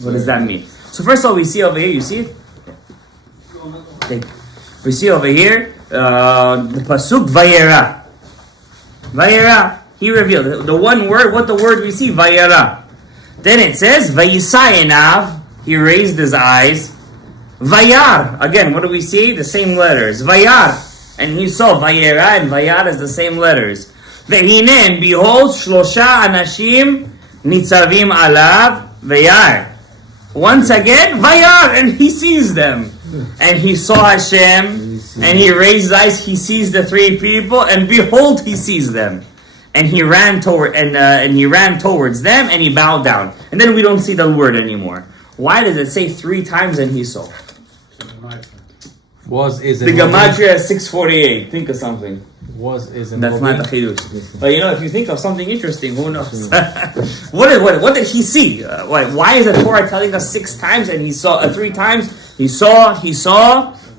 What does that mean? So first of all, we see over here. You see it? Okay. We see over here the pasuk Vayera. Vayera. He revealed the one word. What the word we see? Vayera. Then it says Vayisayenav. He raised his eyes. Vayar. Again, what do we see? The same letters. Vayar. And he saw Vayera and Vayar as the same letters. Vehinen, behold, Shlosha Anashim Nitzavim Alav Vayar. Once again, Vayar, and he sees them. And he saw Hashem, and he raised his eyes, he sees the three people, and behold, he sees them. And he ran towards them, and he bowed down. And then we don't see the word anymore. Why does it say 3 times and he saw? The Gematria is 648. Think of something. is in That's not the chidush. But if you think of something interesting, who knows? what did he see? Why is the Torah telling us 6 times and he saw 3 times? He saw,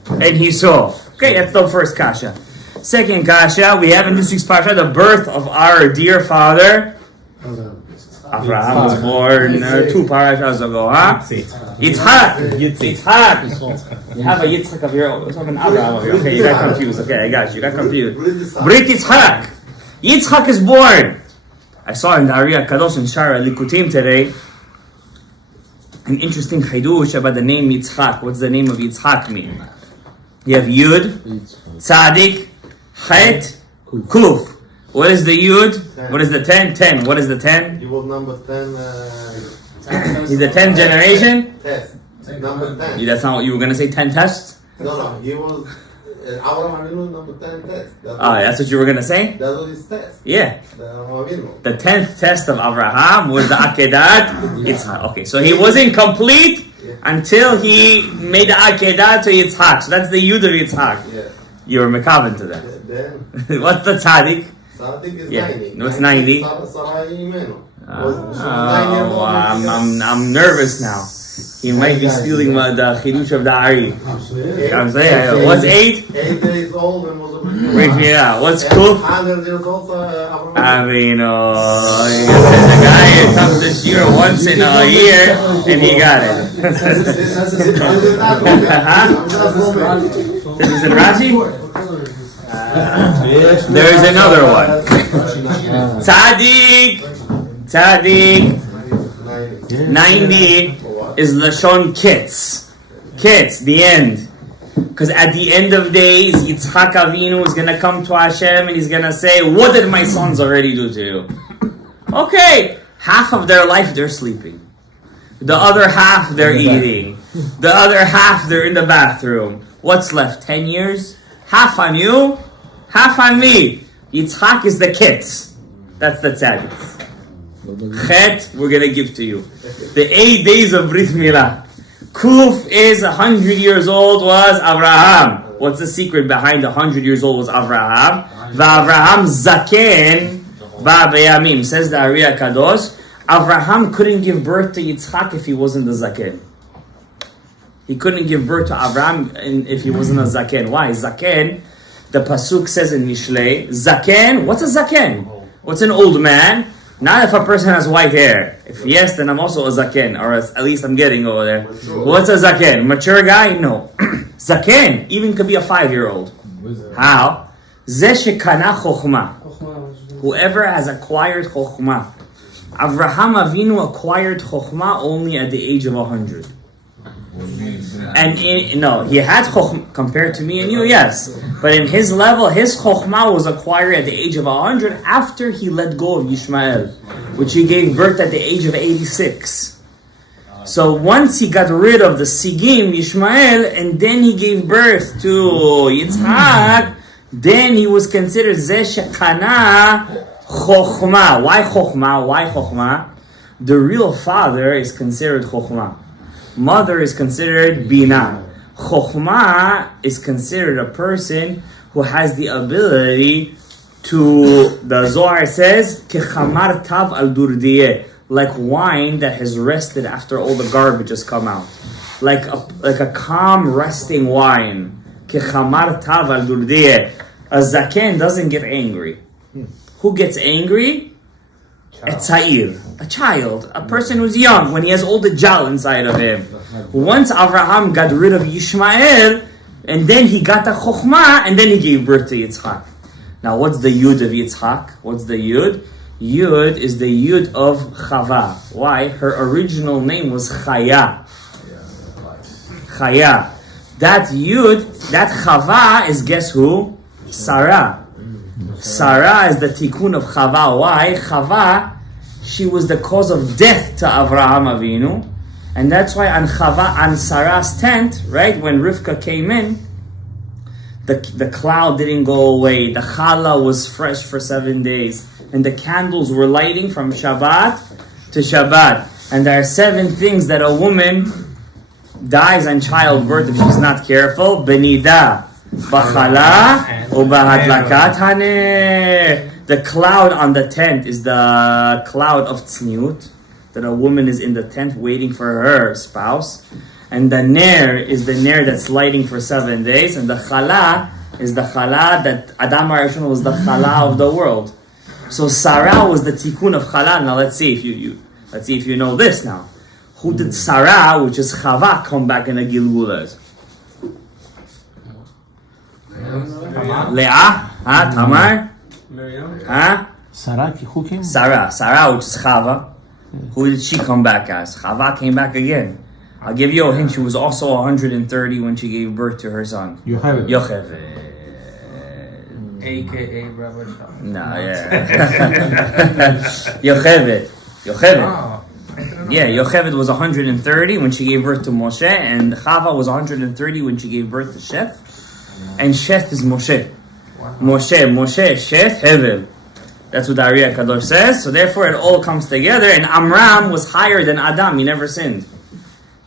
and he saw. Okay, that's the first kasha. Second kasha, we have in this week's parasha the birth of our dear father. Avraham was born 2 parashas ago, huh? Yitzhak. You have a Yitzhak of your own. An Avraham of your own. Okay, you got confused. Okay, I got you. You got confused. Brit Yitzhak. Yitzhak is born. I saw in the Ari Kadosh and Shara Likutim today an interesting chidush about the name Yitzhak. What's the name of Yitzhak mean? You have Yud, Tzadik, Chet, Kuf. What is the Yud? 10. What is the 10? 10. What is the 10? He was number 10. He's the 10th generation? Test. Number 10. That's not what you were going to say, 10 tests? No, he was Avraham Avinu number 10 test. That's what you were going to say? That was his test. Yeah. The 10th test of Avraham was the Akedat Yitzhak. Okay, so he wasn't complete until he made the Akedat to Yitzhak. So that's the Yud of Yitzhak. Yeah. You were mekaven to that. Then, What's the Tzadik? Tzadik is 90. 90. No, it's 90. I'm nervous now. He might be stealing the chidush of the Ari. I'm saying, what's 8? 8 days old and was a What's Kuf? 100 years old. The guy comes this year once in a year, and he got it. This is in Rashi? There is another one. Tzaddik, 90 is Lashon Kitz. Kitz, the end. Because at the end of days, Yitzhak Avinu is going to come to Hashem and he's going to say, what did my sons already do to you? Okay, half of their life they're sleeping. The other half they're eating. The other half they're in the bathroom. What's left? 10 years? Half on you, half on me. Yitzhak is the Kitz. That's the tzaddik. Chet, we're going to give to you. The 8 days of Brit Milah. Kuf is 100 years old was Avraham. What's the secret behind 100 years old was Avraham? Va'Avraham zaken ba'bayamim. Says the Ari Kadosh, Avraham couldn't give birth to Yitzchak if he wasn't the zaken. He couldn't give birth to Avraham if he wasn't a zaken. Why? Zaken, the pasuk says in Mishlei, zaken, what's a zaken? What's an old man? Not if a person has white hair. If yes, then I'm also a zaken, or at least I'm getting over there. What's a zaken? Mature guy? No. Zaken even could be a 5-year-old. How? Zeh shekana chokhmah. Whoever has acquired chokhmah. Avraham Avinu acquired chokhmah only at the age of 100. And he had chokhmah compared to me and you, yes. But in his level, his chokhmah was acquired at the age of 100 after he let go of Yishmael, which he gave birth at the age of 86. So once he got rid of the Sigim, Yishmael, and then he gave birth to Yitzhak, then he was considered Zeh Shekana Chokhmah. Why Chokhmah? Why Chokhmah? The real father is considered Chokhmah. Mother is considered Bina. Chokhmah is considered a person who has the ability to, the Zohar says, Kechamar tav al durdiyeh, like wine that has rested after all the garbage has come out. Like a calm, resting wine. Kechamar tav al durdiyeh. A zaken doesn't get angry. Who gets angry? A tza'ir, a child, a person who's young, when he has all the jal inside of him. Once Avraham got rid of Yishmael, and then he got the chokhmah, and then he gave birth to Yitzchak. Now what's the yud of Yitzchak? What's the yud? Yud is the yud of Chava. Why? Her original name was Chaya. Chaya. That yud, that Chava is, guess who? Sarah. Sarah is the tikkun of Chava. Why? Chava, she was the cause of death to Avraham Avinu. And that's why on Sarah's tent, right, when Rivka came in, the cloud didn't go away. The challah was fresh for 7 days. And the candles were lighting from Shabbat to Shabbat. And there are 7 things that a woman dies in childbirth if she's not careful. Benida, B'chala u'b'hadlakat haner. The cloud on the tent is the cloud of tzniut, that a woman is in the tent waiting for her spouse. And the ner is the ner that's lighting for 7 days. And the chala is the chala that Adam HaRishon was the chala of the world. So Sarah was the tikkun of chala. Now let's see if you know this now. Who did Sarah, which is Chava, come back in a Gilgul as? Leah? Huh? Tamar? Huh? Sarah, who came? Sarah, which is Chava. Who did she come back as? Chava came back again. I'll give you a hint. She was also 130 when she gave birth to her son. Yocheved. AKA Rav Shalom. No, yeah. Yocheved. Oh. Yeah, Yocheved was 130 when she gave birth to Moshe, and Chava was 130 when she gave birth to Sheth. And Sheth is Moshe. Wow. Moshe, Sheth, Hevel. That's what the Ari HaKadosh says. So therefore it all comes together. And Amram was higher than Adam. He never sinned.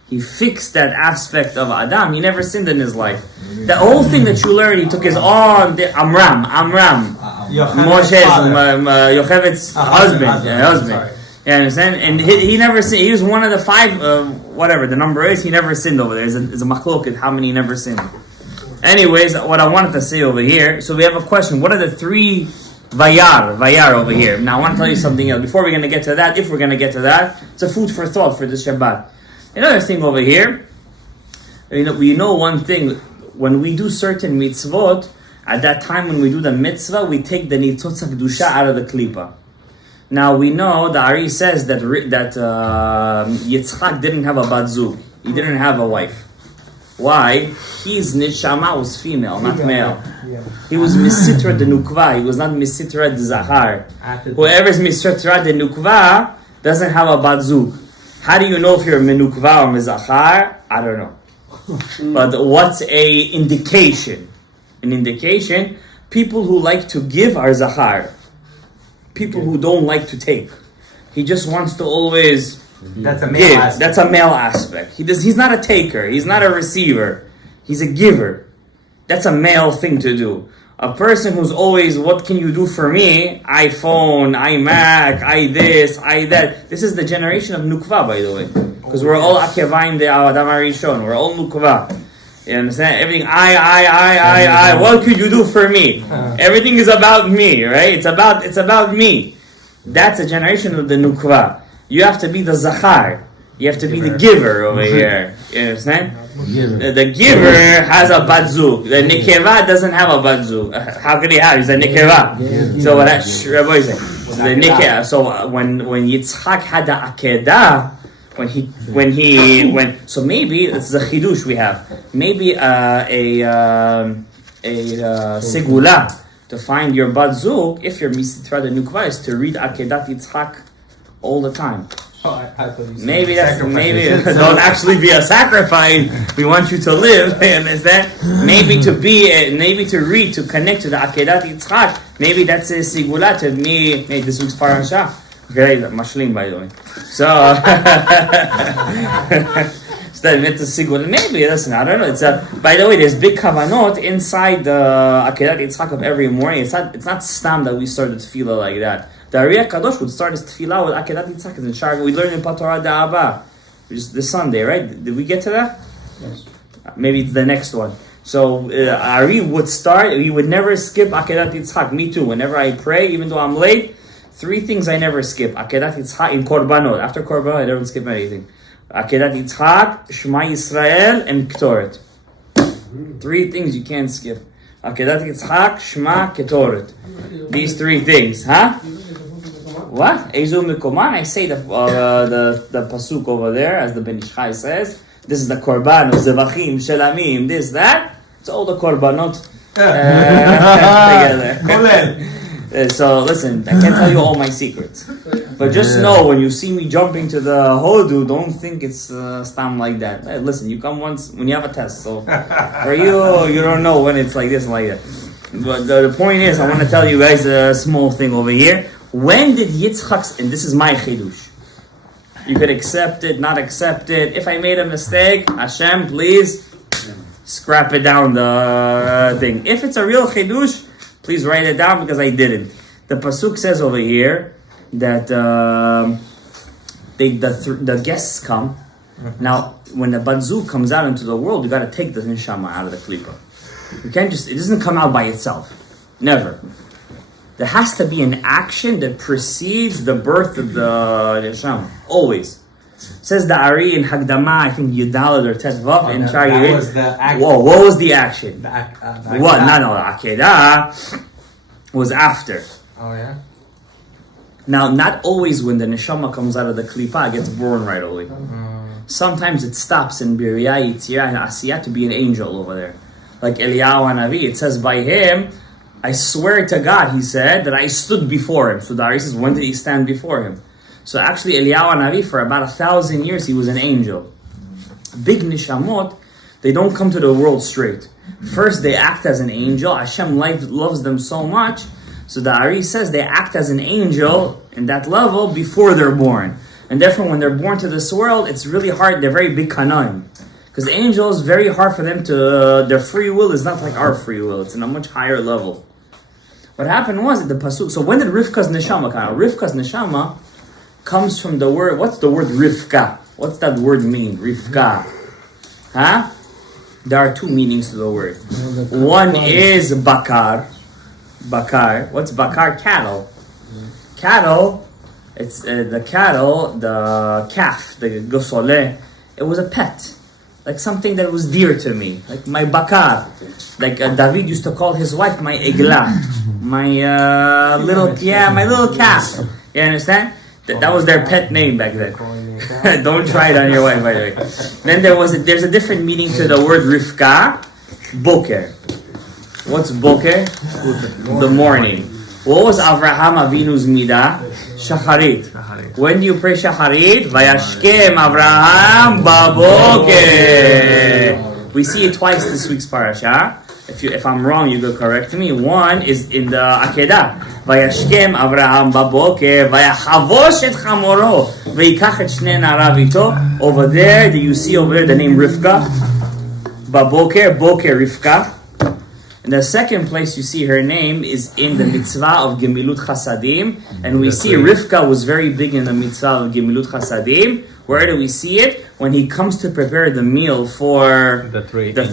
He fixed that aspect of Adam. He never sinned in his life. The whole thing that you learned, he took his on Amram. Moshe's, Yocheved's husband. You understand? And he never sinned. He was one of the 5, whatever the number is, he never sinned over there. There's a machloket how many he never sinned. Anyways, what I wanted to say over here, so we have a question. What are the 3 Vayar over here? Now I want to tell you something else. Before we're going to get to that, if we're going to get to that, it's a food for thought for this Shabbat. Another thing over here, we know one thing. When we do certain mitzvot, at that time when we do the mitzvah, we take the nitzotz kedusha out of the klipa. Now we know the Ari says that Yitzchak didn't have a bat zug. He didn't have a wife. Why? His neshama was female, not male. He was misitra de nukva. He was not misitra de zahar. Whoever's misitra de nukva doesn't have a bat zug. How do you know if you're menukva or mezachar? I don't know. But what's a indication? An indication, people who like to give are zachar. People who don't like to take. He just wants to always That's a male give. aspect. That's a male aspect. He's not a taker. He's not a receiver. He's a giver. That's a male thing to do. A person who's always, what can you do for me? iPhone, iMac, I this, I that. This is the generation of Nukva, by the way. Because we're all Akevayim de Adam HaRishon. We're all Nukva. You understand? Everything, I. What could you do for me? Everything is about me, right? It's about me. That's a generation of the Nukva. You have to be the Zachar. You have to be the giver over here. You understand? The giver has a batzuk. The Nekeva doesn't have a batzuk. How could he have? He's a Nekeva. So what Rabbi said. So when Yitzchak had the Akedah, so maybe it's the chidush we have. Maybe a segula to find your batzuk if you're misitra the nukva is to read Akedat Yitzchak all the time. Maybe don't actually be a sacrifice. We want you to live. Understand? Maybe to read, to connect to the Akedat Yitzchak. Maybe that's a sigula to me. Hey, this week's parasha. Very mashlim, by the way. So it's a sigula. Maybe listen. I don't know. By the way, there's big kavanot inside the Akedat Yitzchak of every morning. It's not stam that we started tefillah like that. The Ari HaKadosh would start his tefillah with Akedat Yitzchak in Shar. We learned in Patorah Da'aba, which is this Sunday, right? Did we get to that? Yes. Maybe it's the next one. So Ari would start. He would never skip Akedat Yitzchak. Me too. Whenever I pray, even though I'm late, 3 things I never skip. Akedat Yitzchak in Korbanot. After Korbanot, I don't skip anything. Akedat Yitzchak, Shema Yisrael, and Ketoret. 3 things you can't skip. Akedat Yitzchak, Shema, Ketoret. These 3 things, huh? What? Ezu Mikoman? I say the pasuk over there, as the Ben Ishchai says. This is the Korban, Zevachim, Shelamim, this, that. It's all the Korbanot together. So listen, I can't tell you all my secrets. But just know, when you see me jumping to the Hodu, don't think it's stam like that. Hey, listen, you come once when you have a test. So for you don't know when it's like this and like that. But the point is, I want to tell you guys a small thing over here. When did Yitzchak, and this is my chidush, you could accept it, not accept it. If I made a mistake, Hashem, please scrap it down the thing. If it's a real chidush, please write it down because I didn't. The pasuk says over here that the guests come. Now, when the Badzu comes out into the world, you got to take the neshama out of the klipa. You can't it doesn't come out by itself. Never. There has to be an action that precedes the birth of the neshama. Always. Says the Ari in Hagdama, I think Yudalad or Tezvav, and that was the action. Whoa, what was the action? The What? No, Akedah was after. Oh, yeah? Now, not always when the neshama comes out of the klipa, it gets born right away. Sometimes it stops in Biriyah, Yitzirah, and Asiyah to be an angel over there. Like Eliyahu Hanavi, it says by him, I swear to God, he said, that I stood before him. So the Ari says, when did he stand before him? So actually, Eliyahu Hanavi, for about 1,000 years, he was an angel. Big neshamot, they don't come to the world straight. First, they act as an angel. Hashem loves them so much. So the Ari says they act as an angel in that level before they're born. And therefore, when they're born to this world, it's really hard. They're very big kanaim. Because angels, very hard for them to... their free will is not like our free will. It's in a much higher level. What happened was, the pasuk... So when did Rivka's neshama come out? Rivka's neshama comes from the word... What's the word Rivka? What's that word mean? Rivka. Huh? There are two meanings to the word. One is bakar. Bakar. What's bakar? Cattle. Cattle... It's the cattle, the calf, the gosole. It was a pet, like something that was dear to me, like my bakar. Like David used to call his wife my eglah, my little calf. You understand? That was their pet name back then. Don't try it on your wife, by the way. Then there's a different meaning to the word rifka, boker. What's boker? The morning. What was Avraham Avinu's midah? Shacharit. When do you pray Shacharit? Vayashkem Avraham baboker. We see it twice this week's parasha. If I'm wrong, you could correct me. One is in the Akedah. Vayashkem Avraham baboker. Vayachavosh et chamoro. Vayikach et shnei narav ito. Over there, do you see over there the name Rivka? Baboker, boker, Rivka. And the second place you see her name is in the mitzvah of Gemilut Chasadim. And we see Rivka was very big in the mitzvah of Gemilut Chasadim. Where do we see it? When he comes to prepare the meal for the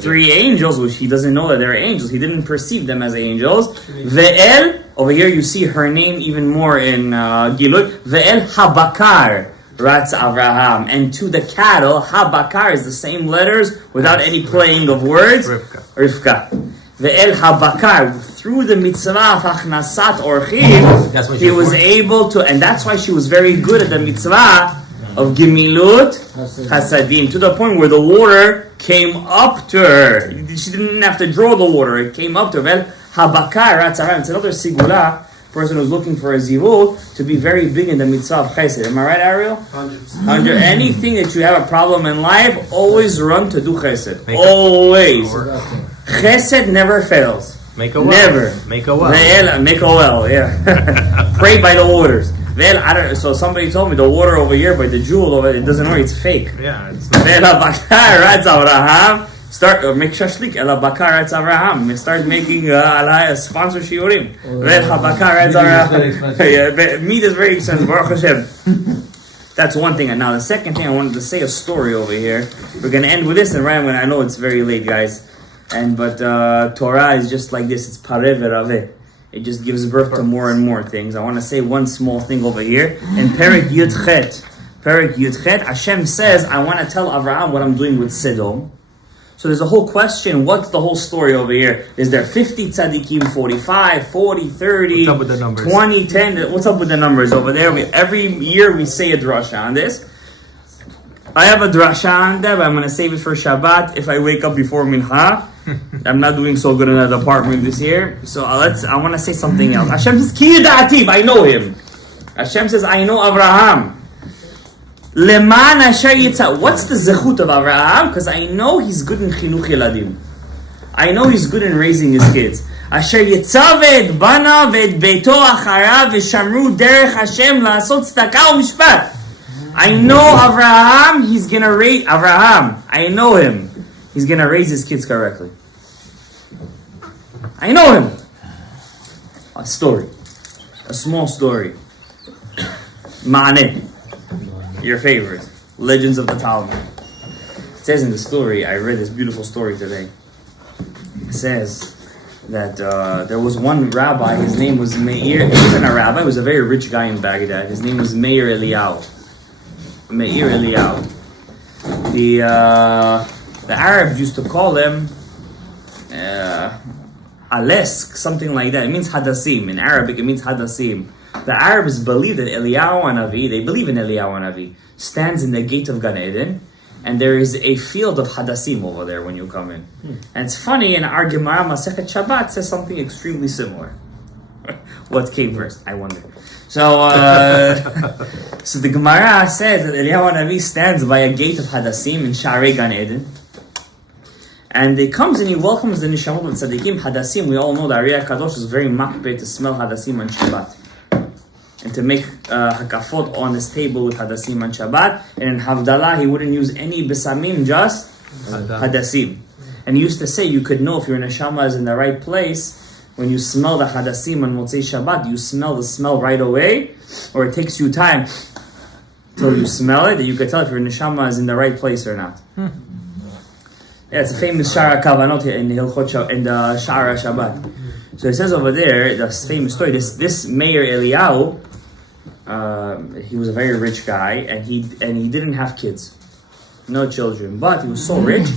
three angels, which he doesn't know that they're angels. He didn't perceive them as angels. Ve'el, over here you see her name even more in Gilut. Ve'el Habakar. Ratz Avraham. And to the cattle, Habakar is the same letters without any playing of words. Rivka. Ve'el habakar, through the mitzvah of achnasat orchim, he was able to, and that's why she was very good at the mitzvah of gemilut chasadim, to the point where the water came up to her. She didn't have to draw the water; it came up to her. Ve'el habakar, it's another sigula. Person who's looking for a zivug to be very big in the mitzvah of chesed. Am I right, Ariel? 100%. Anything that you have a problem in life, always run to do chesed. Always. Chesed never fails. Make a well. Never. Make a well. Make a well, yeah. Pray by the waters. So somebody told me the water over here by the jewel over it doesn't work, it's fake. Yeah, it's Start make shashlik ela bakar etz Avraham. Start making sponsor shiurim. Meat is very expensive. Baruch Hashem. That's one thing. And now the second thing, I wanted to say a story over here. We're gonna end with this, and right when I know it's very late, guys. But Torah is just like this. It's pareh veraveh. It just gives birth to more and more things. I want to say one small thing over here. In Perek Yudchet, Hashem says, I want to tell Avraham what I'm doing with Sodom. So there's a whole question, what's the whole story over here? Is there 50 tzaddikim, 45, 40, 30, what's up with the numbers? 20, 10? What's up with the numbers over there? Every year we say a drasha on this. I have a drasha on that, but I'm going to save it for Shabbat if I wake up before Mincha. I'm not doing so good in that department this year. So I want to say something else. Hashem says, Ki yida'ativ, I know him. Hashem says, I know Avraham. Leman asher yitza. What's the zechut of Avraham? Because I know he's good in chinuch yeladim. I know he's good in raising his kids. Asher yitza ve'et bana ve'et beito acharav ve'shamru derech Hashem la'asot tzedakah u'mishpat. I know Avraham, he's going to raise... Avraham, I know him. he's gonna raise his kids correctly. I know him. A story. A small story. Ma'aneh. Your favorite. Legends of the Talmud. It says in the story, I read this beautiful story today. It says that there was one rabbi, his name was Meir. He wasn't a rabbi, he was a very rich guy in Baghdad. His name was Meir Eliyahu. Meir Eliyahu. The Arabs used to call him Alesk, something like that. It means Hadassim. In Arabic, it means Hadassim. The Arabs believe that Eliyahu Hanavi, they believe in Eliyahu Hanavi, stands in the gate of Gan Eden, and there is a field of Hadassim over there when you come in. And it's funny, in our Gemara Masechet Shabbat says something extremely similar. What came first? I wonder. So, so the Gemara says that Eliyahu Hanavi stands by a gate of Hadassim in Sha'arei Gan Eden. And he comes and he welcomes the Nishamot of Tzadikim. Hadassim, we all know that Ariyah Kadosh is very makbeh to smell Hadassim on Shabbat. And to make hakafot on his table with Hadassim on Shabbat. And in Havdalah, he wouldn't use any besamim, just Hadassim. And he used to say, you could know if your neshama is in the right place when you smell the Hadassim on Motzei Shabbat. You smell the smell right away, or it takes you time till you smell it, that you could tell if your neshama is in the right place or not. Yeah, it's a famous Shara Kavanot in Hilchot in the Shara Shabbat. So it says over there, the famous story. This Meir Eliyahu, he was a very rich guy, and he didn't have kids, no children. But he was so rich,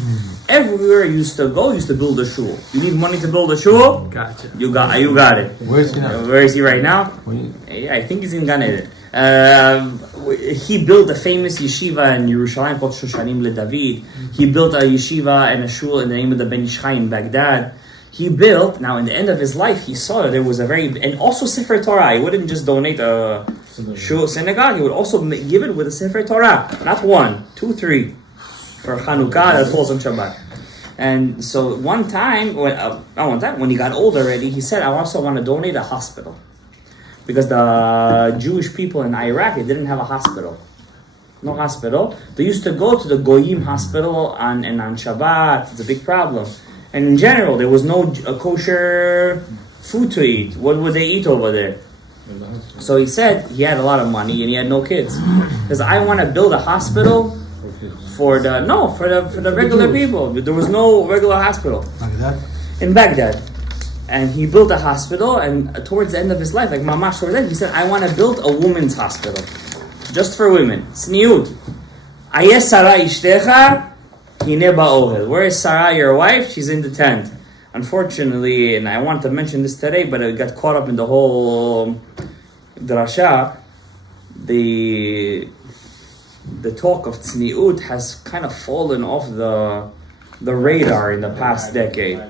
everywhere he used to go, he used to build a shul. You need money to build a shul? Gotcha. You got it. Where is he now? Where is he right now? I think he's in Gan Eden. He built a famous yeshiva in Yerushalmi called Shoshanim LeDavid. He built a yeshiva and a shul in the name of the Ben Ish Chai in Baghdad. He built, now in the end of his life, he saw that there was a very, and also Sefer Torah. He wouldn't just donate a shul synagogue, he would also give it with a Sefer Torah. Not 1, 2, 3. For Chanukah, that falls on Shabbat. And so one time, when he got old already, he said, I also want to donate a hospital. Because the Jewish people in Iraq, they didn't have a hospital. No hospital. They used to go to the Goyim hospital on Shabbat. It's a big problem. And in general, there was no kosher food to eat. What would they eat over there? So he said he had a lot of money and he had no kids. Because I want to build a hospital for the regular people. There was no regular hospital in Baghdad. And he built a hospital, and towards the end of his life, like Mamash towards the end, he said, I want to build a women's hospital. Just for women. Tzniut. Ayeh Sarah ishtecha, hine ba'ohel. Where is Sarah, your wife? She's in the tent. Unfortunately, and I want to mention this today, but I got caught up in the whole drasha, the talk of tzniut has kind of fallen off the radar in the past decade.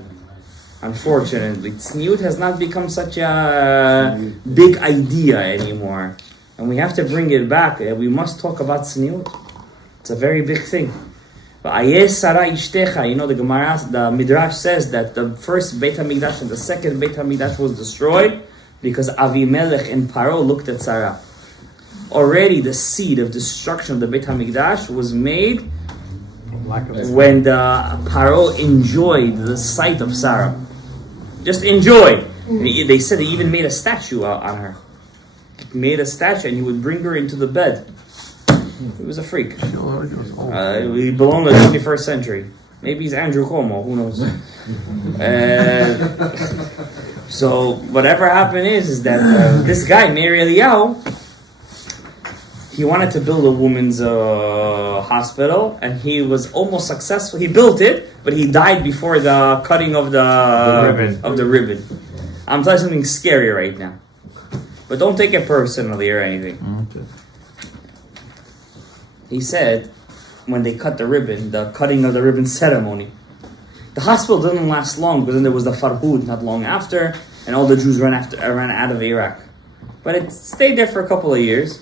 Unfortunately, tzniut has not become such a big idea anymore. And we have to bring it back. We must talk about tzniut. It's a very big thing. But Ayeh Sarah Ishtecha, the Gemara, the Midrash says that the first Beit HaMikdash and the second Beit HaMikdash was destroyed because Avimelech and Paro looked at Sarah. Already the seed of destruction of the Beit HaMikdash was made when the Paro enjoyed the sight of Sarah. Just enjoyed. And they said he even made a statue on her. Made a statue and he would bring her into the bed. He was a freak. He belonged to the 21st century. Maybe he's Andrew Cuomo, who knows. So whatever happened is that this guy, Meir Eliyahu, he wanted to build a women's hospital, and he was almost successful. He built it, but he died before the cutting of the ribbon. I'm telling you something scary right now, but don't take it personally or anything. Okay. He said, when they cut the ribbon, the cutting of the ribbon ceremony, the hospital didn't last long because then there was the Farhud not long after, and all the Jews ran out of Iraq. But it stayed there for a couple of years.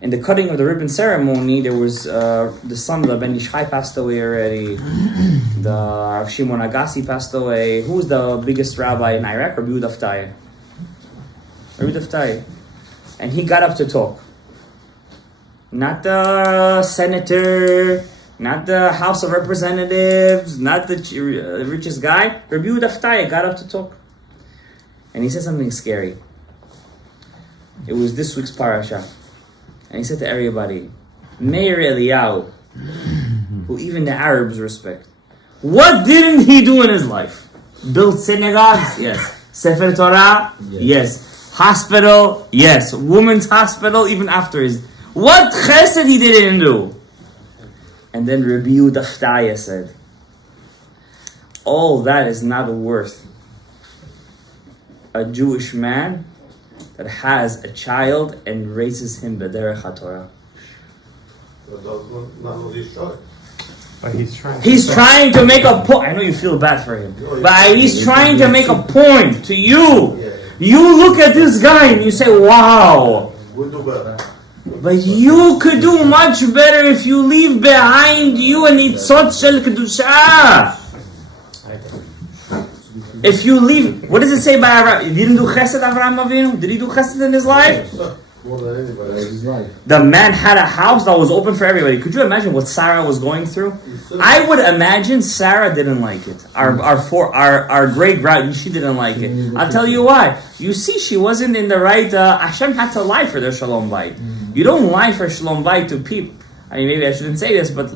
In the cutting of the ribbon ceremony, there was the son of the Ben Ish Chai passed away already. The Rav Shimon Agassi passed away. Who was the biggest rabbi in Iraq? Rabbi Yehuda Ftai. And he got up to talk. Not the senator, not the House of Representatives, not the richest guy. Rabbi Yehuda got up to talk. And he said something scary. It was this week's parasha. And he said to everybody, Meir Eliyahu, who even the Arabs respect, what didn't he do in his life? Build synagogues? Yes. Sefer Torah? Yes. Hospital? Yes. Women's hospital? Even after his... What chesed he didn't do? And then Rabbi Yehuda said, all that is not worth a Jewish man that has a child and raises him b'derech HaTorah. But He's trying to make a point. I know you feel bad for him, but he's trying to make a point to you. You look at this guy and you say, wow. But you could do much better if you leave behind you an itzot shel kedusha. If you leave, what does it say by Avraham? He didn't do chesed, Avraham Avinu? Did he do chesed in his life? More than anybody. The man had a house that was open for everybody. Could you imagine what Sarah was going through? I would imagine Sarah didn't like it. Our great grand, she didn't like it. I'll tell you why. You see, she wasn't in the right. Hashem had to lie for their shalom bayit. You don't lie for shalom bayit to people. I mean, maybe I shouldn't say this, but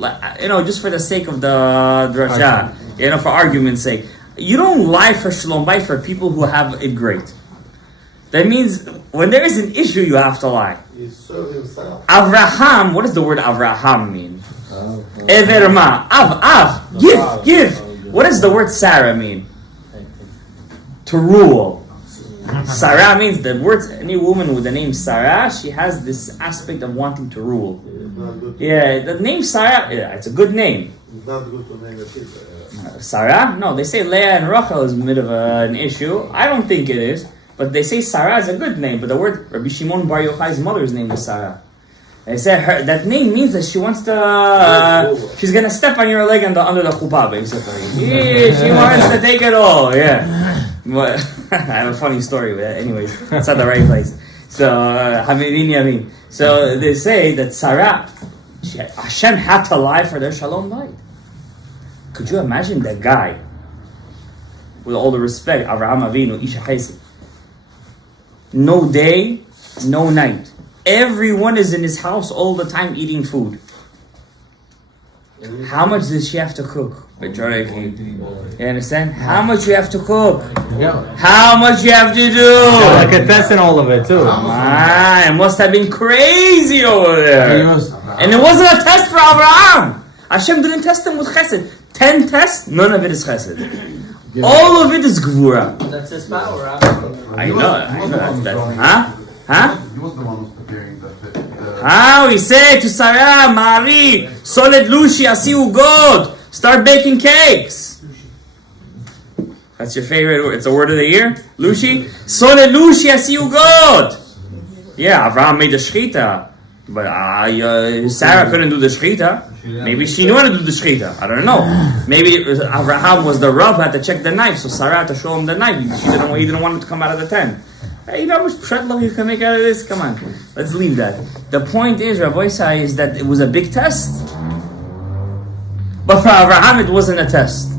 just for the sake of the drasha, for argument's sake, you don't lie for shalom bayit for people who have it great. That means when there is an issue, you have to lie. He served himself. Avraham, what does the word Avraham mean? Everma. Give. What does the word Sarah mean? To rule. Sarah means the word, any woman with the name Sarah, she has this aspect of wanting to rule. Yeah, the name Sarah, it's a good name. It's not good to name a kid. Sarah? No, they say Leah and Rachel is a bit of an issue. I don't think it is. But they say Sarah is a good name, but the word Rabbi Shimon Bar Yochai's mother's name is Sarah. They said that name means that she wants to, she's going to step on your leg under the chuppah, basically. She wants to take it all, yeah. But, I have a funny story with that. Anyways, it's not the right place. So, Hamirin Yamin. So they say that Sarah, Hashem had to lie for their shalom bayit. Could you imagine that guy, with all the respect, Avraham Avinu, Isha Chesed, no day, no night. Everyone is in his house all the time eating food. How much does she have to cook? You understand? How much you have to cook? How much you have to do? Like a test in all of it too. It must have been crazy over there. And it wasn't a test for Avraham. Hashem didn't test him with chesed. 10 tests, none of it is chesed. All of it is gvura. That's his power, I know that. Huh? He was the one who was preparing the How? He said to Sarah, Mari, solid lushi, asiu god. Start baking cakes. That's your favorite word. It's a word of the year? Lushi? Solid lushi, asiu god. Yeah, Avraham made the shchita. But Sarah couldn't do the shchita. Maybe she knew how to do the shchita. I don't know. Maybe Avraham was the Rav, had to check the knife, so Sarah had to show him the knife. He didn't want it to come out of the tent. Hey, you know how much pshat you can make out of this? Come on, let's leave that. The point is, Rav Isai, is that it was a big test. But for Avraham, it wasn't a test.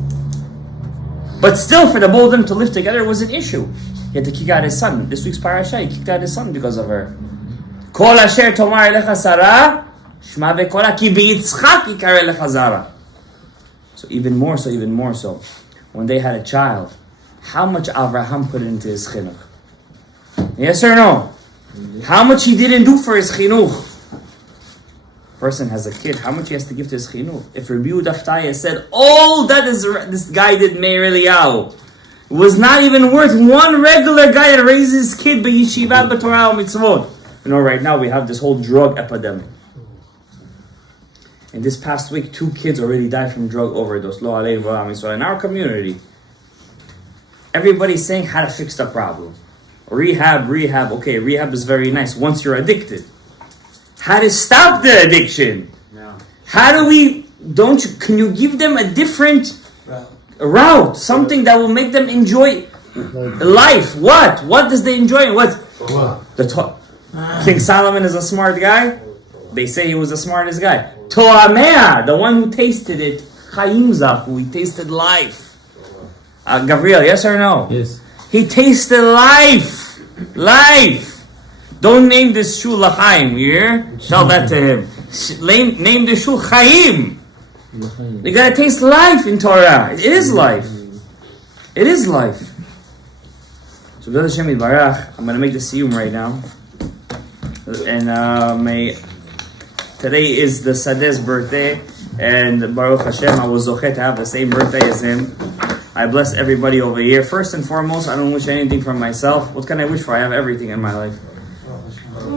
But still, for the both of them to live together, it was an issue. He had to kick out his son. This week's parasha, he kicked out his son because of her. Kol asher tomar elecha Sarah, shma bekola ki b'yitzchak yikare elecha zara. So even more so, when they had a child, how much Avraham put into his chinuch? Yes or no? How much he didn't do for his chinuch? Person has a kid, how much he has to give to his chinuch? If Rabbi Yehuda said, all that this guy did, Meir Eliyahu, was not even worth one regular guy that raises his kid b'yeshivat b'torah u'mitzvot. You know, right now we have this whole drug epidemic. And this past week, 2 kids already died from drug overdose. Lo aleinu v'am Yisrael. In our community, everybody's saying how to fix the problem. Rehab. Okay, rehab is very nice once you're addicted. How to stop the addiction? No. Can you give them a different route? Something that will make them enjoy life. What does they enjoy? What? King Solomon is a smart guy. They say he was the smartest guy. Toamea, the one who tasted it. Chaim zachu, he tasted life. Gabriel, yes or no? Yes. He tasted life. Life. Don't name this shul L'chaim, you hear? Tell that to him. Name the shul Chaim. You gotta taste life in Torah. It is life. It is life. So, B'ezras Hashem Yitbarach, I'm gonna make the siyum right now. And today is the Sadeh's birthday. And Baruch Hashem, I was zochet to have the same birthday as him. I bless everybody over here. First and foremost, I don't wish anything for myself. What can I wish for? I have everything in my life.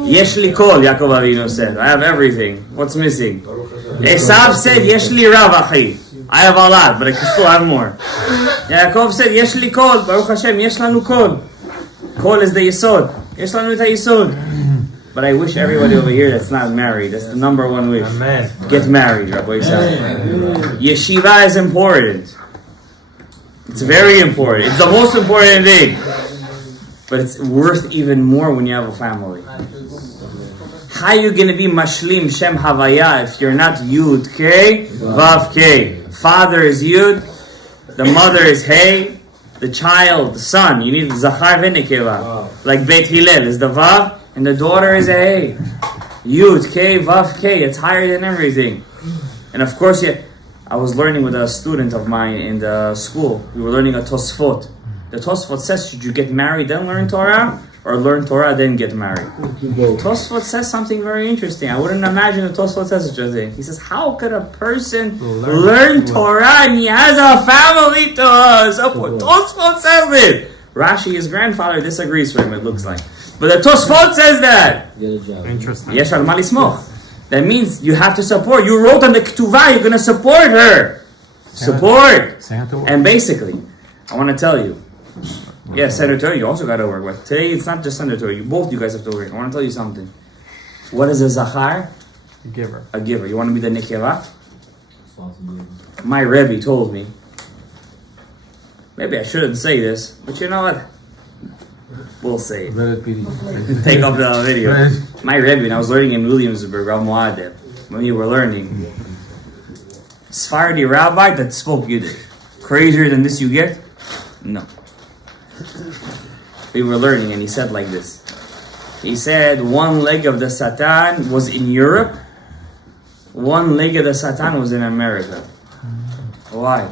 Yesh li kol, Yaakov Avinu said. I have everything. What's missing? Esav said, Yesh li rav achi. I have a lot, but I can still have more. Yaakov said, Yesh li kol, Baruch Hashem, Yesh lanu kol. Kol is the yisod. Yesh lanu ta yisod. But I wish everybody over here that's not married. That's the number one wish. Amen. Get married, Rabbi Yisrael. Yeshiva is important. It's very important. It's the most important thing. But it's worth even more when you have a family. How are you going to be Mashlim Shem Havaya if you're not Yud K, Vav K? Father is Yud, the mother is Hey, the child, the son. You need Zachar V'Nekeva. Like Beit Hillel is the Vav, and the daughter is a Hey. Yud K, Vav K. It's higher than everything. And of course, I was learning with a student of mine in the school. We were learning a Tosfot. The Tosfot says, should you get married then learn Torah? Or learn Torah then get married? Tosfot says something very interesting. I wouldn't imagine the Tosfot says such a thing. He says, how could a person learn Torah and he has a family to support? Tosfot says it. Rashi, his grandfather, disagrees with him, it looks like. But the Tosfot says that. Interesting. Yesh al ma lismoch. That means you have to support. You wrote on the Ketuvah, you're going to support her. Support. And basically, I want to tell you, send Torah, you also got to work with. Today, it's not just send Torah. Both you guys have to work. I want to tell you something. What is a Zachar? A giver. A giver. You want to be the Nekeva? My Rebbe told me, maybe I shouldn't say this, but you know what? We'll say it. Take off the video. My Rebbe, when I was learning in Williamsburg, Rav Shalom Gadaev, when we were learning, Sephardi rabbi that spoke Yiddish. Crazier than this you get? No. We were learning and he said like this. He said one leg of the Satan was in Europe, one leg of the Satan was in America. Why?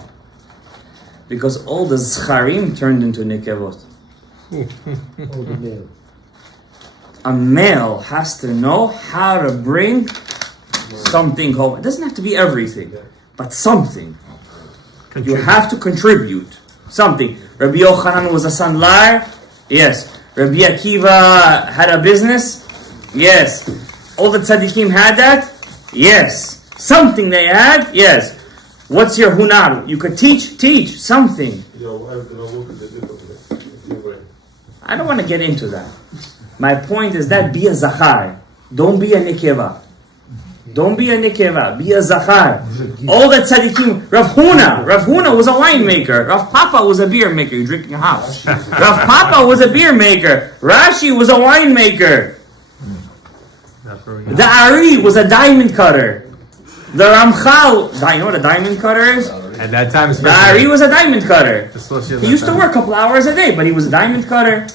Because all the Zcharim turned into Nekevot. A male has to know how to bring something home. It doesn't have to be everything, but something. You have to contribute something. Rabbi Yochanan was a sandlar. Yes. Rabbi Akiva had a business. Yes. All the tzaddikim had that. Yes. Something they had. Yes. What's your hunar? You could teach something. I don't want to get into that. My point is that be a zachar. Don't be a nekeva. Don't be a nekeva. Be a zachar. All the tzaddikim. Rav Huna was a winemaker. Rav Papa was a beer maker. You're drinking a house. Rav Papa was a beer maker. Rashi was a winemaker. The Ari was a diamond cutter. The Ramchal. You know what a diamond cutter is? At that time, the Ari was a diamond cutter. He used to work a couple hours a day, but he was a diamond cutter.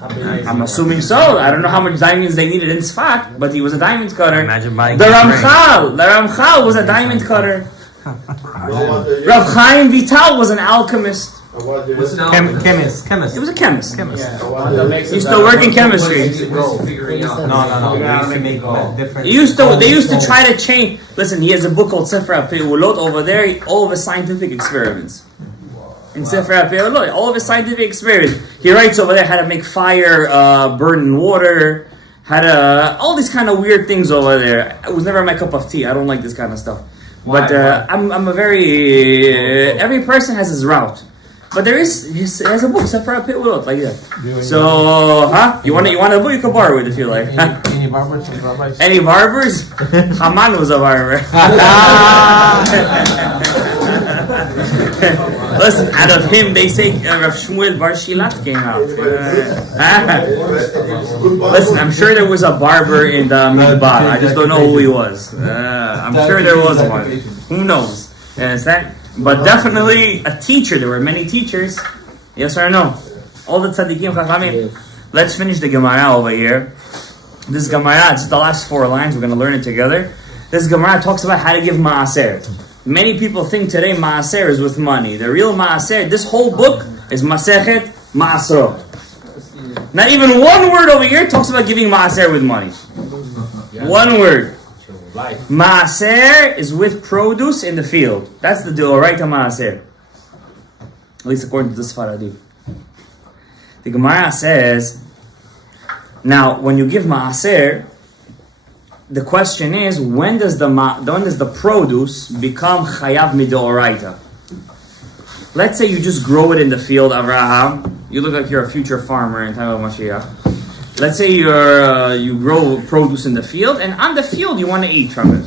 I'm assuming so. I don't know how much diamonds they needed in Sfat, but he was a diamond cutter. Imagine buying the Ramchal was a diamond cutter. Rav Chaim Vital was an alchemist. Chemist. He was a chemist. Yeah. He used to work in chemistry. No. They used to try to change. Listen, he has a book called Sefer HaPeulot over there. All of his scientific experiments. In Sefer HaPeulot, all of his scientific experiments. He writes over there how to make fire burn in water. How to all these kind of weird things over there. It was never my cup of tea. I don't like this kind of stuff. But I'm a very every person has his route. But he has a book, Sefer HaPeulot, like that. So, you want a book? You can borrow it if you like. Any barbers? Any barbers? Haman was a barber. Listen, out of him, they say Rav Shmuel Bar Shilat came out. Listen, I'm sure there was a barber in the Midbar. I just don't know who he was. I'm sure there was one. Who knows? You understand? But definitely a teacher. There were many teachers. Yes or no? All the tzaddikim, chachamim. Let's finish the Gemara over here. This Gemara, it's the last 4 lines. We're going to learn it together. This Gemara talks about how to give maaser. Many people think today maaser is with money. The real maaser, this whole book is Masechet Maasrot. Not even one word over here talks about giving maaser with money. One word. Maaser is with produce in the field. That's the Deoraita maaser. At least according to the Sfaradi. The Gemara says, now when you give maaser, the question is, when does the produce become chayav midoraita? Let's say you just grow it in the field, Avraham. You look like you're a future farmer in time of Mashiach. Let's say you grow produce in the field, and on the field you want to eat from it.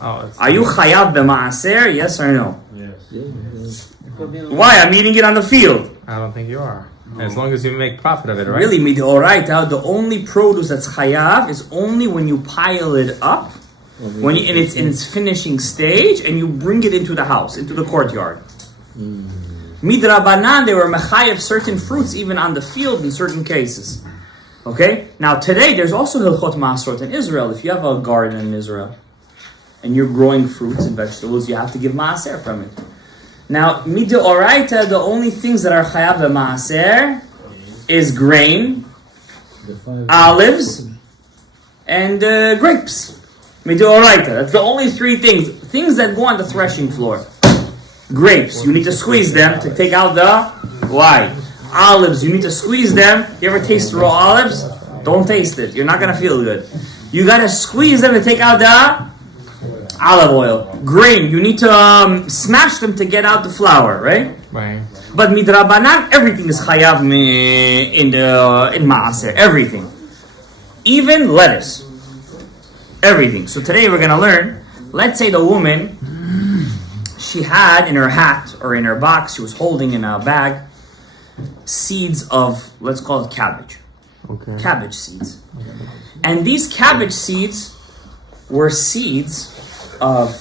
Are you chayav b'maaser? Yes or no? Yes. Why? I'm eating it on the field. I don't think you are. As long as you make profit of it, right? Really, midoraita, the only produce that's chayav is only when you pile it up, when it's in its finishing stage, and you bring it into the house, into the courtyard. Midrabanan, they were mechayev certain fruits even on the field in certain cases. Okay? Now today, there's also hilchot maasrot in Israel. If you have a garden in Israel, and you're growing fruits and vegetables, you have to give maaser from it. Now, midoraita, the only things that are chayav maaser is grain, olives, and grapes. Midoraita, that's the only 3 things that go on the threshing floor. Grapes, you need to squeeze them to take out the wine. Olives, you need to squeeze them. You ever taste raw olives? Don't taste it. You're not going to feel good. You got to squeeze them to take out the olive oil. Grain, you need to smash them to get out the flour, right? Right. But midrabanan, everything is chayav in maaser. Everything. Even lettuce. Everything. So today we're going to learn, let's say the woman, she had in her hat or in her box, she was holding in a bag, seeds of, let's call it cabbage. Okay. Cabbage seeds. And these cabbage seeds were seeds of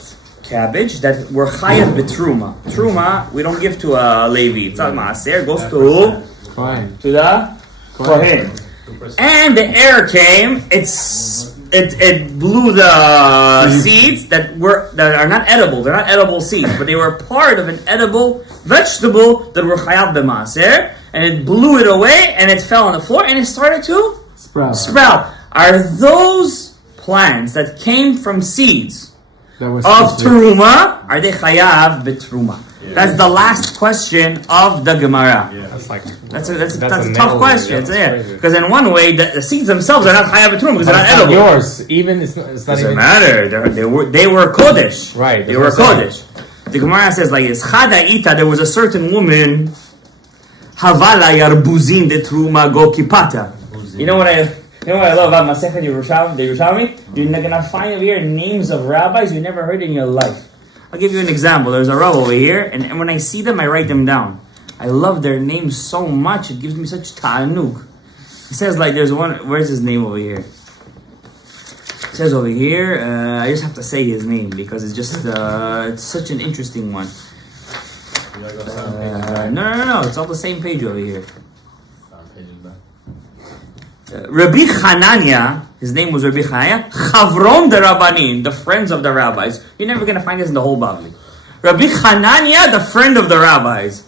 cabbage that were chayav b'truma. Truma, we don't give to a Levi. It's not maaser. It goes to the Kohen. And the air came. It blew the seeds that are not edible. They're not edible seeds, but they were part of an edible vegetable that were chayav b'maaser. And it blew it away, and it fell on the floor, and it started to sprout. Are those plants that came from seeds of Teruma, are they chayav b'teruma? Yeah. That's the last question of the Gemara. Yeah. That's a tough question. Because in one way, the seeds themselves are not chayav b'teruma because they're not edible. Yours, even it's not doesn't even matter. They were kodesh. Right. They were kodesh. The Gemara says like this: Chada ita. There was a certain woman. Havala yarbuzin de teruma go kipata. You know what I love about Masechet Yerushalmi? You're gonna find over here names of rabbis you never heard in your life. I'll give you an example. There's a Rav over here, and when I see them, I write them down. I love their names so much; it gives me such ta'anug. He says like there's one. Where's his name over here? It says over here. I just have to say his name because it's just it's such an interesting one. No. It's all the same page over here. Rabbi Hanania, his name was Rabbi Hanania, Chavron the Rabbanin, the friends of the rabbis. You're never going to find this in the whole Bavli. Rabbi Hanania, the friend of the rabbis.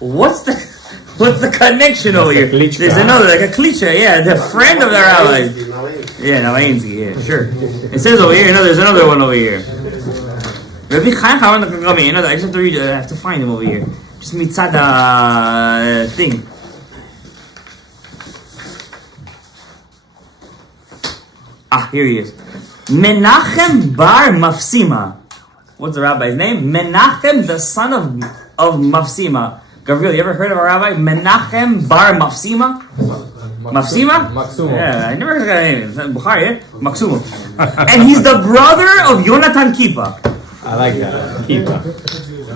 What's the connection over here? There's another, like a cliche, the friend of the rabbis. Navainski, sure. It says over here, there's another one over here. Rabbi Chaim Charon the Kagami, I just have to read it, I have to find him over here. Just mitzad thing. Here he is. Menachem bar Mafsima. What's the rabbi's name? Menachem, the son of Mafsima. Gabriel, you ever heard of a rabbi? Menachem bar Mafsima? Mafsima? Maksumo. Yeah, I never heard of that name. Bukhari, Maksumo. And he's the brother of Yonatan Kippah. I like that. Kippah.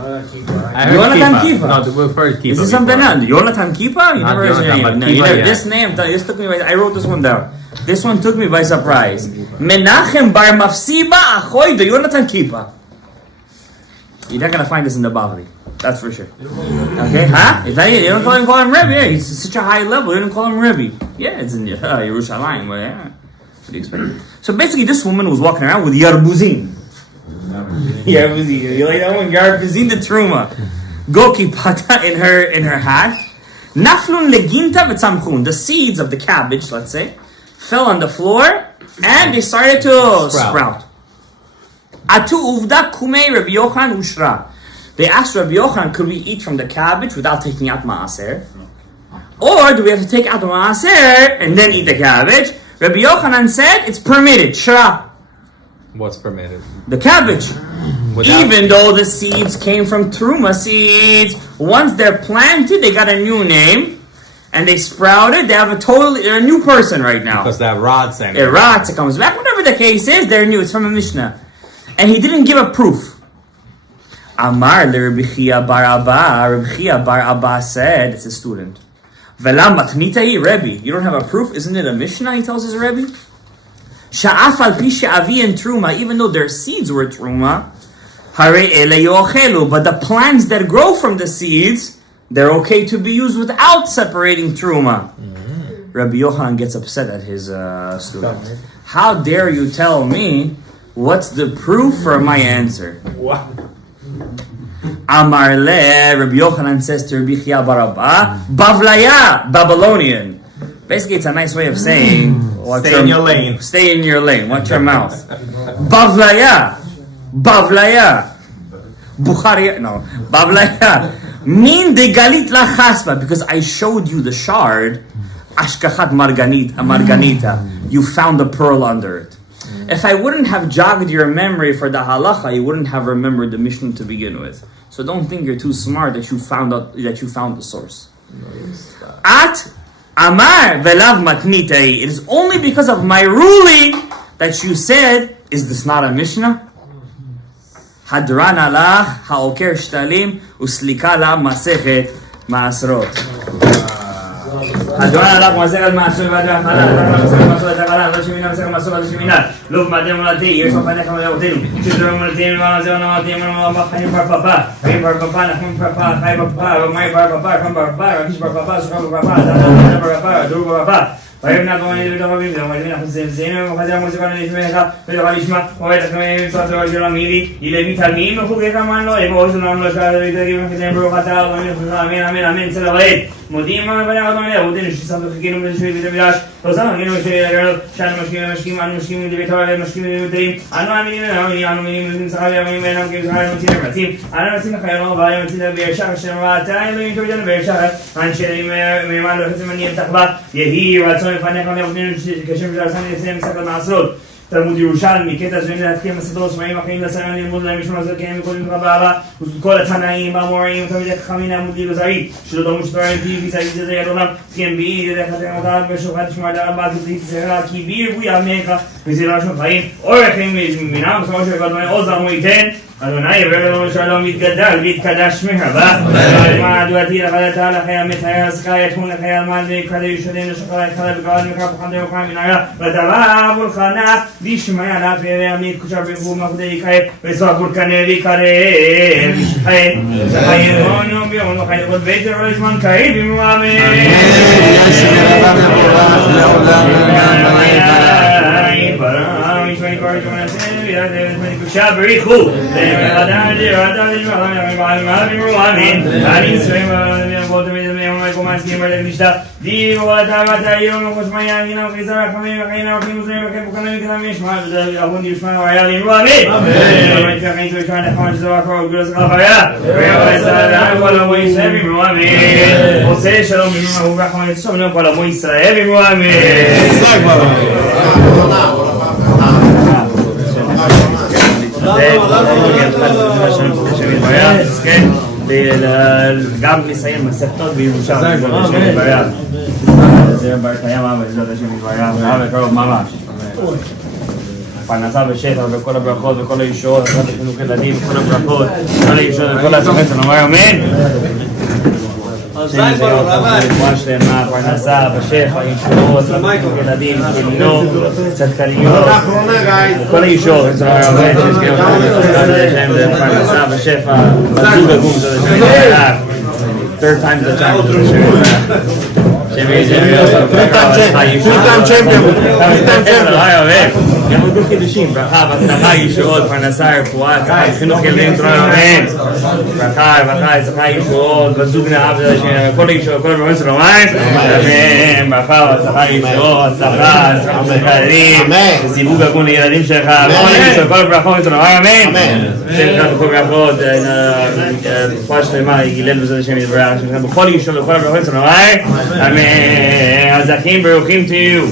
I heard Yonatan Kippah. Kippah. No, we've heard Kippah. Is this something before. else? Yonatan Kippah? You Not never heard his Yonatan, name. but No, Kippah, yeah. this name, this took me by, I wrote this one down. This one took me by surprise. Menachem bar Mafsiba Achoy de Yonatan Kippah. You're not going to find this in the Bavli. That's for sure. Okay? Huh? You don't call him Rebbe. Yeah, he's such a high level. You don't call him Rebbe. Yeah, it's in Yerushalmi. Well, yeah. What do you expect? So basically, this woman was walking around with Yarbuzin. Yarbuzin. You like that one? Yarbuzin the Truma. Goki pata in her hat. Naflun leginta v'tzamchun. The seeds of the cabbage, let's say, fell on the floor and they started to sprout. Atu uvda kumei Rabbi Yochanan ushra. They asked Rabbi Yochanan, could we eat from the cabbage without taking out maaser? Or do we have to take out the maaser and then eat the cabbage? Rabbi Yochanan said it's permitted. Shra. What's permitted? The cabbage. Without- Even though the seeds came from truma seeds, once they're planted, they got a new name and they sprouted. They have they're a new person right now. Because that rod sang. It rots, it comes back. Whatever the case is, they're new. It's from a Mishnah. And he didn't give a proof. Amar le Rabbi Chia bar Abba. Rabbi Chia bar Abba said, it's a student. Velam matnitai Rebbe. You don't have a proof? Isn't it a Mishnah? He tells his Rebbe. Sha'af al pi she'avi and truma. Even though their seeds were truma, hare ele yochelu. But the plants that grow from the seeds, they're okay to be used without separating truma. Rabbi Yochanan gets upset at his student. How dare you tell me what's the proof for my answer? What? Amar le, Rabbi Yochanan says to Rabbi Chia bar Abba, Bavlaya, Babylonian. Basically, it's a nice way of saying, Stay in your lane. Stay in your lane. Watch your mouth. Bavlaya, Bavlaya, Bukhari. No, Bavlaya. Min de galit la chasba, because I showed you the shard. Ashkachat marganita. You found the pearl under it. If I wouldn't have jogged your memory for the halacha, you wouldn't have remembered the Mishnah to begin with. So don't think you're too smart that you found the source. At Amar velav matnitai. It is only because of my ruling that you said, is this not a Mishnah? Hadran alach haoker shtalim uslika la masechet maasrot. Hadran alach masechet maasrot v'adran halal. Masechet halal. Lo shemina masechet maasrot lo shemina. Lo v'madem ulati. Yesh v'fanech v'madem. Shidrom ulatim v'amazem v'amatim v'amazem v'chayim bar papa. Chayim bar papa. Nachum bar papa. Chayim bar papa. Ramay bar papa. Chum bar papa. Rakish bar papa. Shukam bar papa. Dana bar papa. Dur bar papa. ويبنى قوانين الربيب ومدينة حسين زينة وخزيان موسيقى للإسماء فلقى الإسماء ويتكمل صوت الرجل إلى ميتالمين وخوك كمان له يبقى وصلنا له شهادة بيتاكي خزيان بروخاتا ومن خزيان أمين أمين أمين سلغيت مدين ما بني عظم له ودين الشيء صدق كينو من الشيء بيتبلاش وصلنا كينو الشيء يقول شان مشكين عن مشكين من دبيتها مشكين من المدرين أنا أمين من سخالي أمين من هم كيف سخالي مسير مرتين أنا مسير خيرون وغاية مسير بيرشاق الشمراتاي لو ينتوجن بيرشاق عن شيء ميمان له خزيان من ينتقبا يهي راتون فنك هم يقولون כשם שעשני לפני מסכת מעשרות תלמוד ירושלמי קטע זוהים להתחיל מסדות שמעים החיים לסרן ללמוד להם משמע זאת קיים וקודם לך באהבה וכל התנאים והמוראים תמיד החכמים לעמודי וזהי שלא דמו שתורם בי ויצאי זה יד עולם כן בי ידך אתם אותם ושוחד תשמע דרם בעד ותית זהרה כי בי ירבו יעמך וזירה שום חיים אורחים מנם בסופו של קדמי עוז עמו ייתן אדוני יבר לנו שלום יתגדל ויתקדש שמהבה ולמה דואתי לחדתה לחיי המתאר הסקה יתחון לחיי אלמן ויקרא ישדן לשחרה יתחלה בקרד מקרא פחם דמוקרם מנהרה ותבע בולחנה וישמע עליו ויעמיד קושר ברחוב מחודי יקרא וסוח בולקנה ויקרא וישחי וחי ירון ביום וחי לכל בית ירון לשמן קריב במואמן בריחו ואדם אני סוים בו תמיד מקום מסכים בלקדישתה די ואתה יום וחושמי ימינם חיסר החמים וחיינה וחים וזרים וכן פוקנם וכתם ישמע ואבון ישמע והיה לימו אמן ואתה חיים תושע נחמן שזו הקרוב גולס חוויה ואתה כל עמו ישראל בימו אמן עושה שלום בימו אהוב רחמן יתשום כל עמו ישראל בימו אמן גם נסיים מסכתות בירושלים זה בר קיים בעזרת השם יתברך בקרוב ממש פרנסה ושפע וכל הברכות וכל הישועות, וכל החינוך ילדים וכל הברכות, וכל הישועות וכל הצלחת שנאמר אמן. רבותי, רפואה שלמה, פרנסה ושפע, ישועות, חינוך ילדים, חינוך, צדקניות, כל הישועות, שנאמר אמן, פרנסה ושפע, בזוג הגום, third time's the charm. גם עוד חידושים, ברכה, הצלחה, ישועות, פרנסה, רפואה, חינוך ילדים, אמן. ברכה, הצלחה, ישועות, בזוג נאהב, כל הישועות, כל הבריאות שלו, אמן. ברכה, הצלחה, ישועות, הצלחה, ילדים, זיווג הגון לילדים שלך, כל הברכות שלו, אמן. שלך בכל ברכות, רפואה שלמה, יגילל בזאת השם יתברך, שלך בכל ישועות וכל הברכות שלו, אמן. אז אחים ברוכים תהיו.